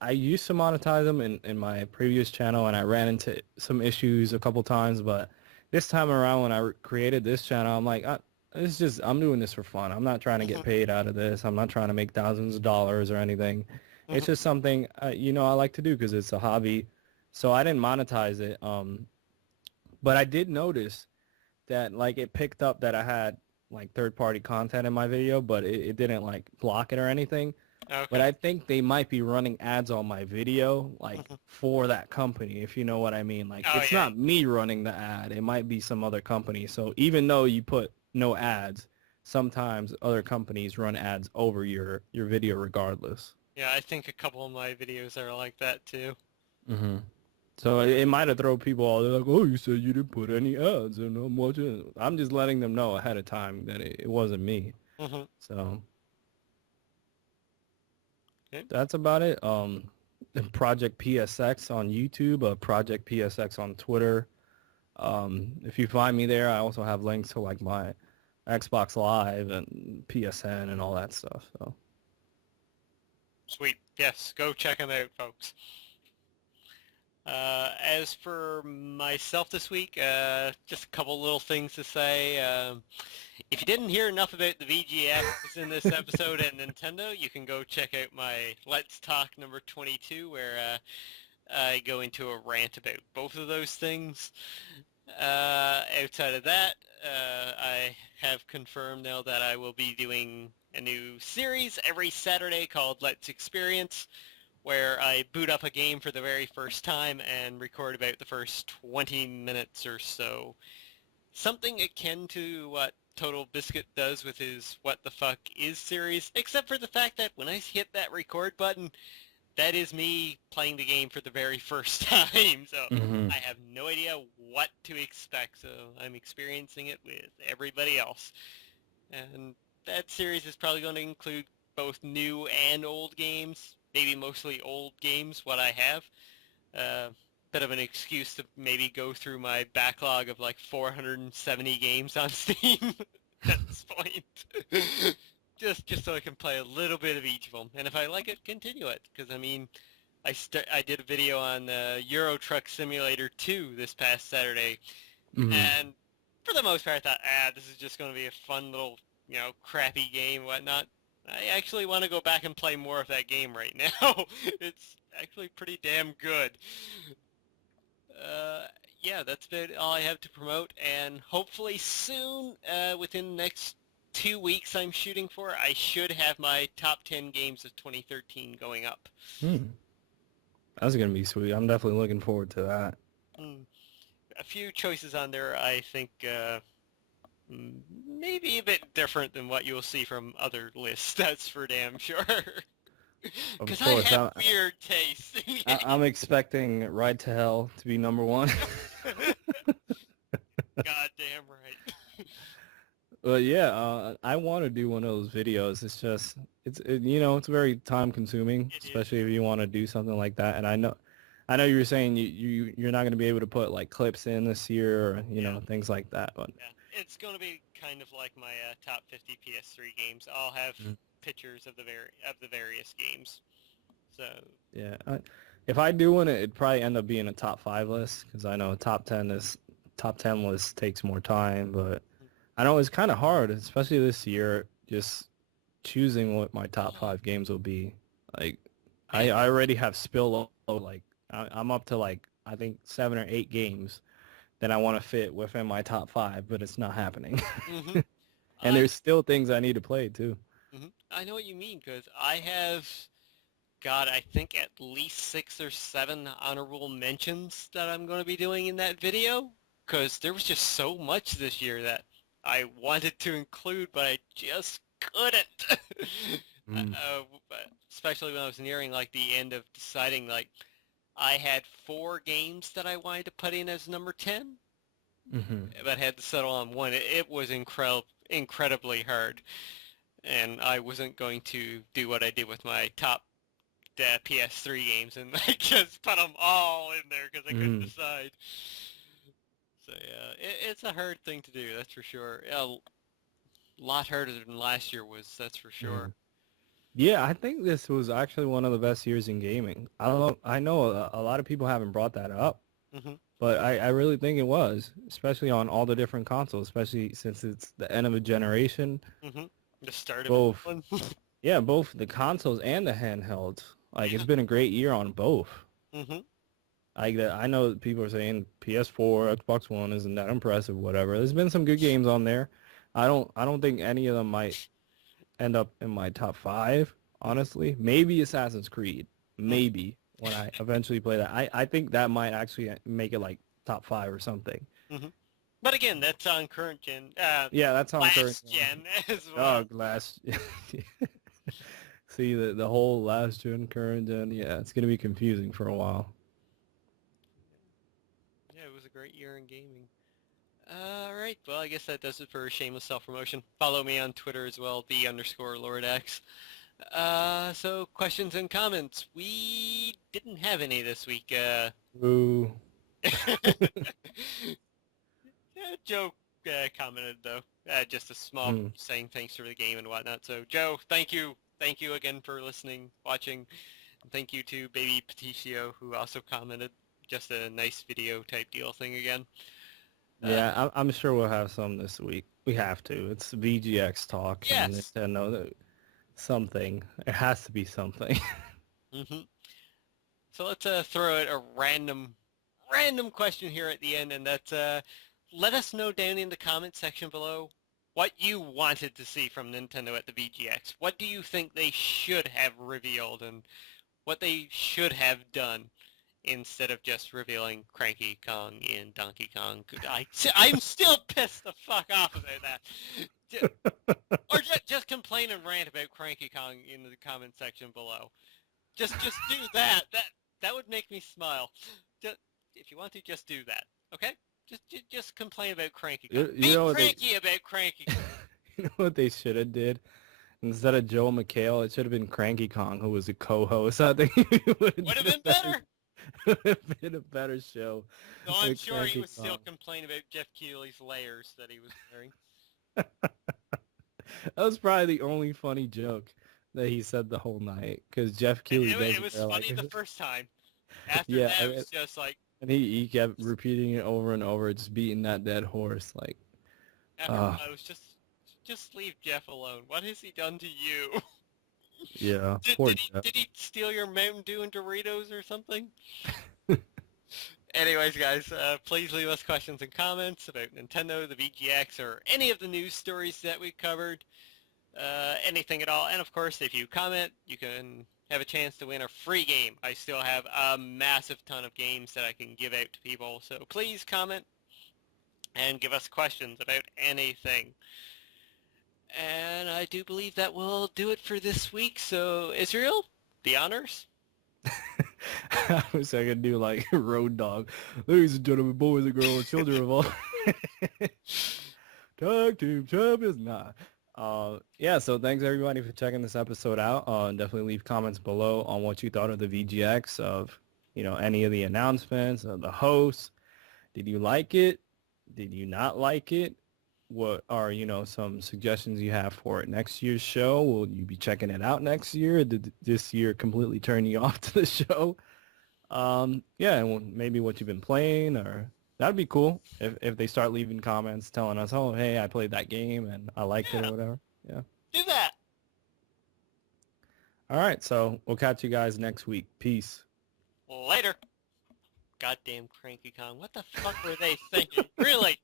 I used to monetize them in my previous channel, and I ran into some issues a couple times, but this time around when I created this channel, I'm like, it's just, I'm doing this for fun. I'm not trying to get Hmm. paid out of this. I'm not trying to make thousands of dollars or anything. It's Hmm. just something, I like to do because it's a hobby. So I didn't monetize it. But I did notice that like it picked up that I had like third-party content in my video, but it didn't like block it or anything. But Okay. I think they might be running ads on my video, like Hmm. for that company, if you know what I mean. Like Oh it's yeah. not me running the ad. It might be some other company. So even though you put no ads, sometimes other companies run ads over your video regardless. Yeah, I think a couple of my videos are like that too. Hmm. So it might have thrown people all. They're like, "Oh, you said you didn't put any ads," and I'm watching. I'm just letting them know ahead of time that it wasn't me. Hmm. So Okay. that's about it. Project PSX on YouTube, Project PSX on Twitter. If you find me there, I also have links to like my Xbox Live and PSN and all that stuff. So Sweet. Yes, go check them out, folks. As for myself this week, just a couple little things to say. If you didn't hear enough about the VGX in this episode and Nintendo, you can go check out my Let's Talk number 22, where I go into a rant about both of those things. Outside of that, I have confirmed now that I will be doing a new series every Saturday called Let's Experience, where I boot up a game for the very first time and record about the first 20 minutes or so. Something akin to what Total Biscuit does with his What the Fuck Is series, except for the fact that when I hit that record button, that is me playing the game for the very first time. So hmm I have no idea what to expect, so I'm experiencing it with everybody else. And that series is probably going to include both new and old games, maybe mostly old games, what I have. Uh, Bit of an excuse to maybe go through my backlog of like 470 games on Steam at this point. Just so I can play a little bit of each of them, and if I like it, continue it. Because I mean, I did a video on Euro Truck Simulator 2 this past Saturday, hmm and for the most part, I thought, this is just going to be a fun little, crappy game, and whatnot. I actually want to go back and play more of that game right now. It's actually pretty damn good. Uh, yeah, that's about all I have to promote, and hopefully soon, within the next 2 weeks I'm shooting for, I should have my top 10 games of 2013 going up. Hmm. That's gonna be sweet. I'm definitely looking forward to that. Mm. A few choices on there I think maybe a bit different than what you'll see from other lists, that's for damn sure. Of Because I course, have weird tastes in I'm expecting Ride to Hell to be number one. games. Goddamn right. But yeah, I want to do one of those videos. It's just, it's very time consuming, It is. especially if you want to do something like that. And I know you were saying you're not going to be able to put like clips in this year or, Yeah. things like that. But Yeah, it's going to be kind of like my top 50 PS3 games. I'll have Mhm. pictures of the various games. So yeah, if I do one, it'd probably end up being a top 5 list because I know a top 10 list takes more time. But I know it's kind of hard, especially this year, just choosing what my top 5 games will be. Like, yeah, I already have spillover. Like, I'm up to like I think 7 or 8 games that I want to fit within my top 5, but it's not happening. hmm And I there's still things I need to play too. I know what you mean because I have got I think at least 6 or 7 honorable mentions that I'm going to be doing in that video because there was just so much this year that I wanted to include, but I just couldn't. Mm. Especially when I was nearing like the end of deciding like I had 4 games that I wanted to put in as number 10, hmm but had to settle on one. It was incredibly hard, and I wasn't going to do what I did with my top PS3 games and like just put them all in there because I couldn't decide. So yeah, it's a hard thing to do, that's for sure. A lot harder than last year was, that's for sure. Yeah, I think this was actually one of the best years in gaming. I don't know. I know a lot of people haven't brought that up, but I really think it was, especially on all the different consoles, especially since it's the end of a generation. The start of both, one. Yeah, both the consoles and the handhelds. Like, it's been a great year on both. Like, I know that people are saying PS4, Xbox One isn't that impressive, whatever. There's been some good games on there. I don't think any of them might end up in my top 5, honestly. Maybe Assassin's Creed. Maybe when I eventually play that. I think that might actually make it like top 5 or something. But again, that's on current gen. Yeah, that's on current gen as well. Oh, last. See, the whole last gen, current gen. Yeah, it's gonna be confusing for a while. Yeah, it was a great year in gaming. Alright, well, I guess that does it for shameless self-promotion. Follow me on Twitter as well, _LordX. So, questions and comments. We didn't have any this week. Ooh. Joe commented, though. Just a small saying thanks for the game and whatnot. So, Joe, thank you. Thank you again for listening, watching. And thank you to Baby Peticio, who also commented. Just a nice video type deal thing again. Yeah, I'm sure we'll have some this week. We have to. It's VGX talk. Yes. And Nintendo. Something. It has to be something. So let's throw out a random question here at the end, and that's let us know down in the comment section below what you wanted to see from Nintendo at the VGX. What do you think they should have revealed, and what they should have done instead of just revealing Cranky Kong and Donkey Kong? I'm still pissed the fuck off about that. Or just complain and rant about Cranky Kong in the comment section below. Just do that. That would make me smile. If you want to, just do that. Okay? Just complain about Cranky Kong. Be cranky about Cranky Kong. You know what they should have did? Instead of Joel McHale, it should have been Cranky Kong, who was a co-host. I think it would have been better. Would have been a better show. No, I'm sure he would still complain about Jeff Keighley's layers that he was wearing. That was probably the only funny joke that he said the whole night, because Jeff Keighley it was funny the first time. After that, it was just like... And he kept repeating it over and over, just beating that dead horse. Like, after that, it was just leave Jeff alone. What has he done to you? Yeah, did he steal your Mountain Dew and Doritos or something? Anyways, guys, please leave us questions and comments about Nintendo, the VGX, or any of the news stories that we covered. Anything at all. And of course, if you comment, you can have a chance to win a free game. I still have a massive ton of games that I can give out to people. So please comment and give us questions about anything. And I do believe that will do it for this week. So, Isreal, the honors. I wish I could do like Road Dog. Ladies and gentlemen, boys and girls, children of all. Tag team champions. Yeah, so thanks everybody for checking this episode out. Definitely leave comments below on what you thought of the VGX, of, any of the announcements, of the hosts. Did you like it? Did you not like it? What are, some suggestions you have for next year's show? Will you be checking it out next year? Did this year completely turn you off to the show? Yeah, and maybe what you've been playing, or that'd be cool if they start leaving comments telling us, oh, hey, I played that game and I liked it or whatever. Yeah. Do that. All right, so we'll catch you guys next week. Peace. Later. Goddamn Cranky Kong. What the fuck were they thinking? Really?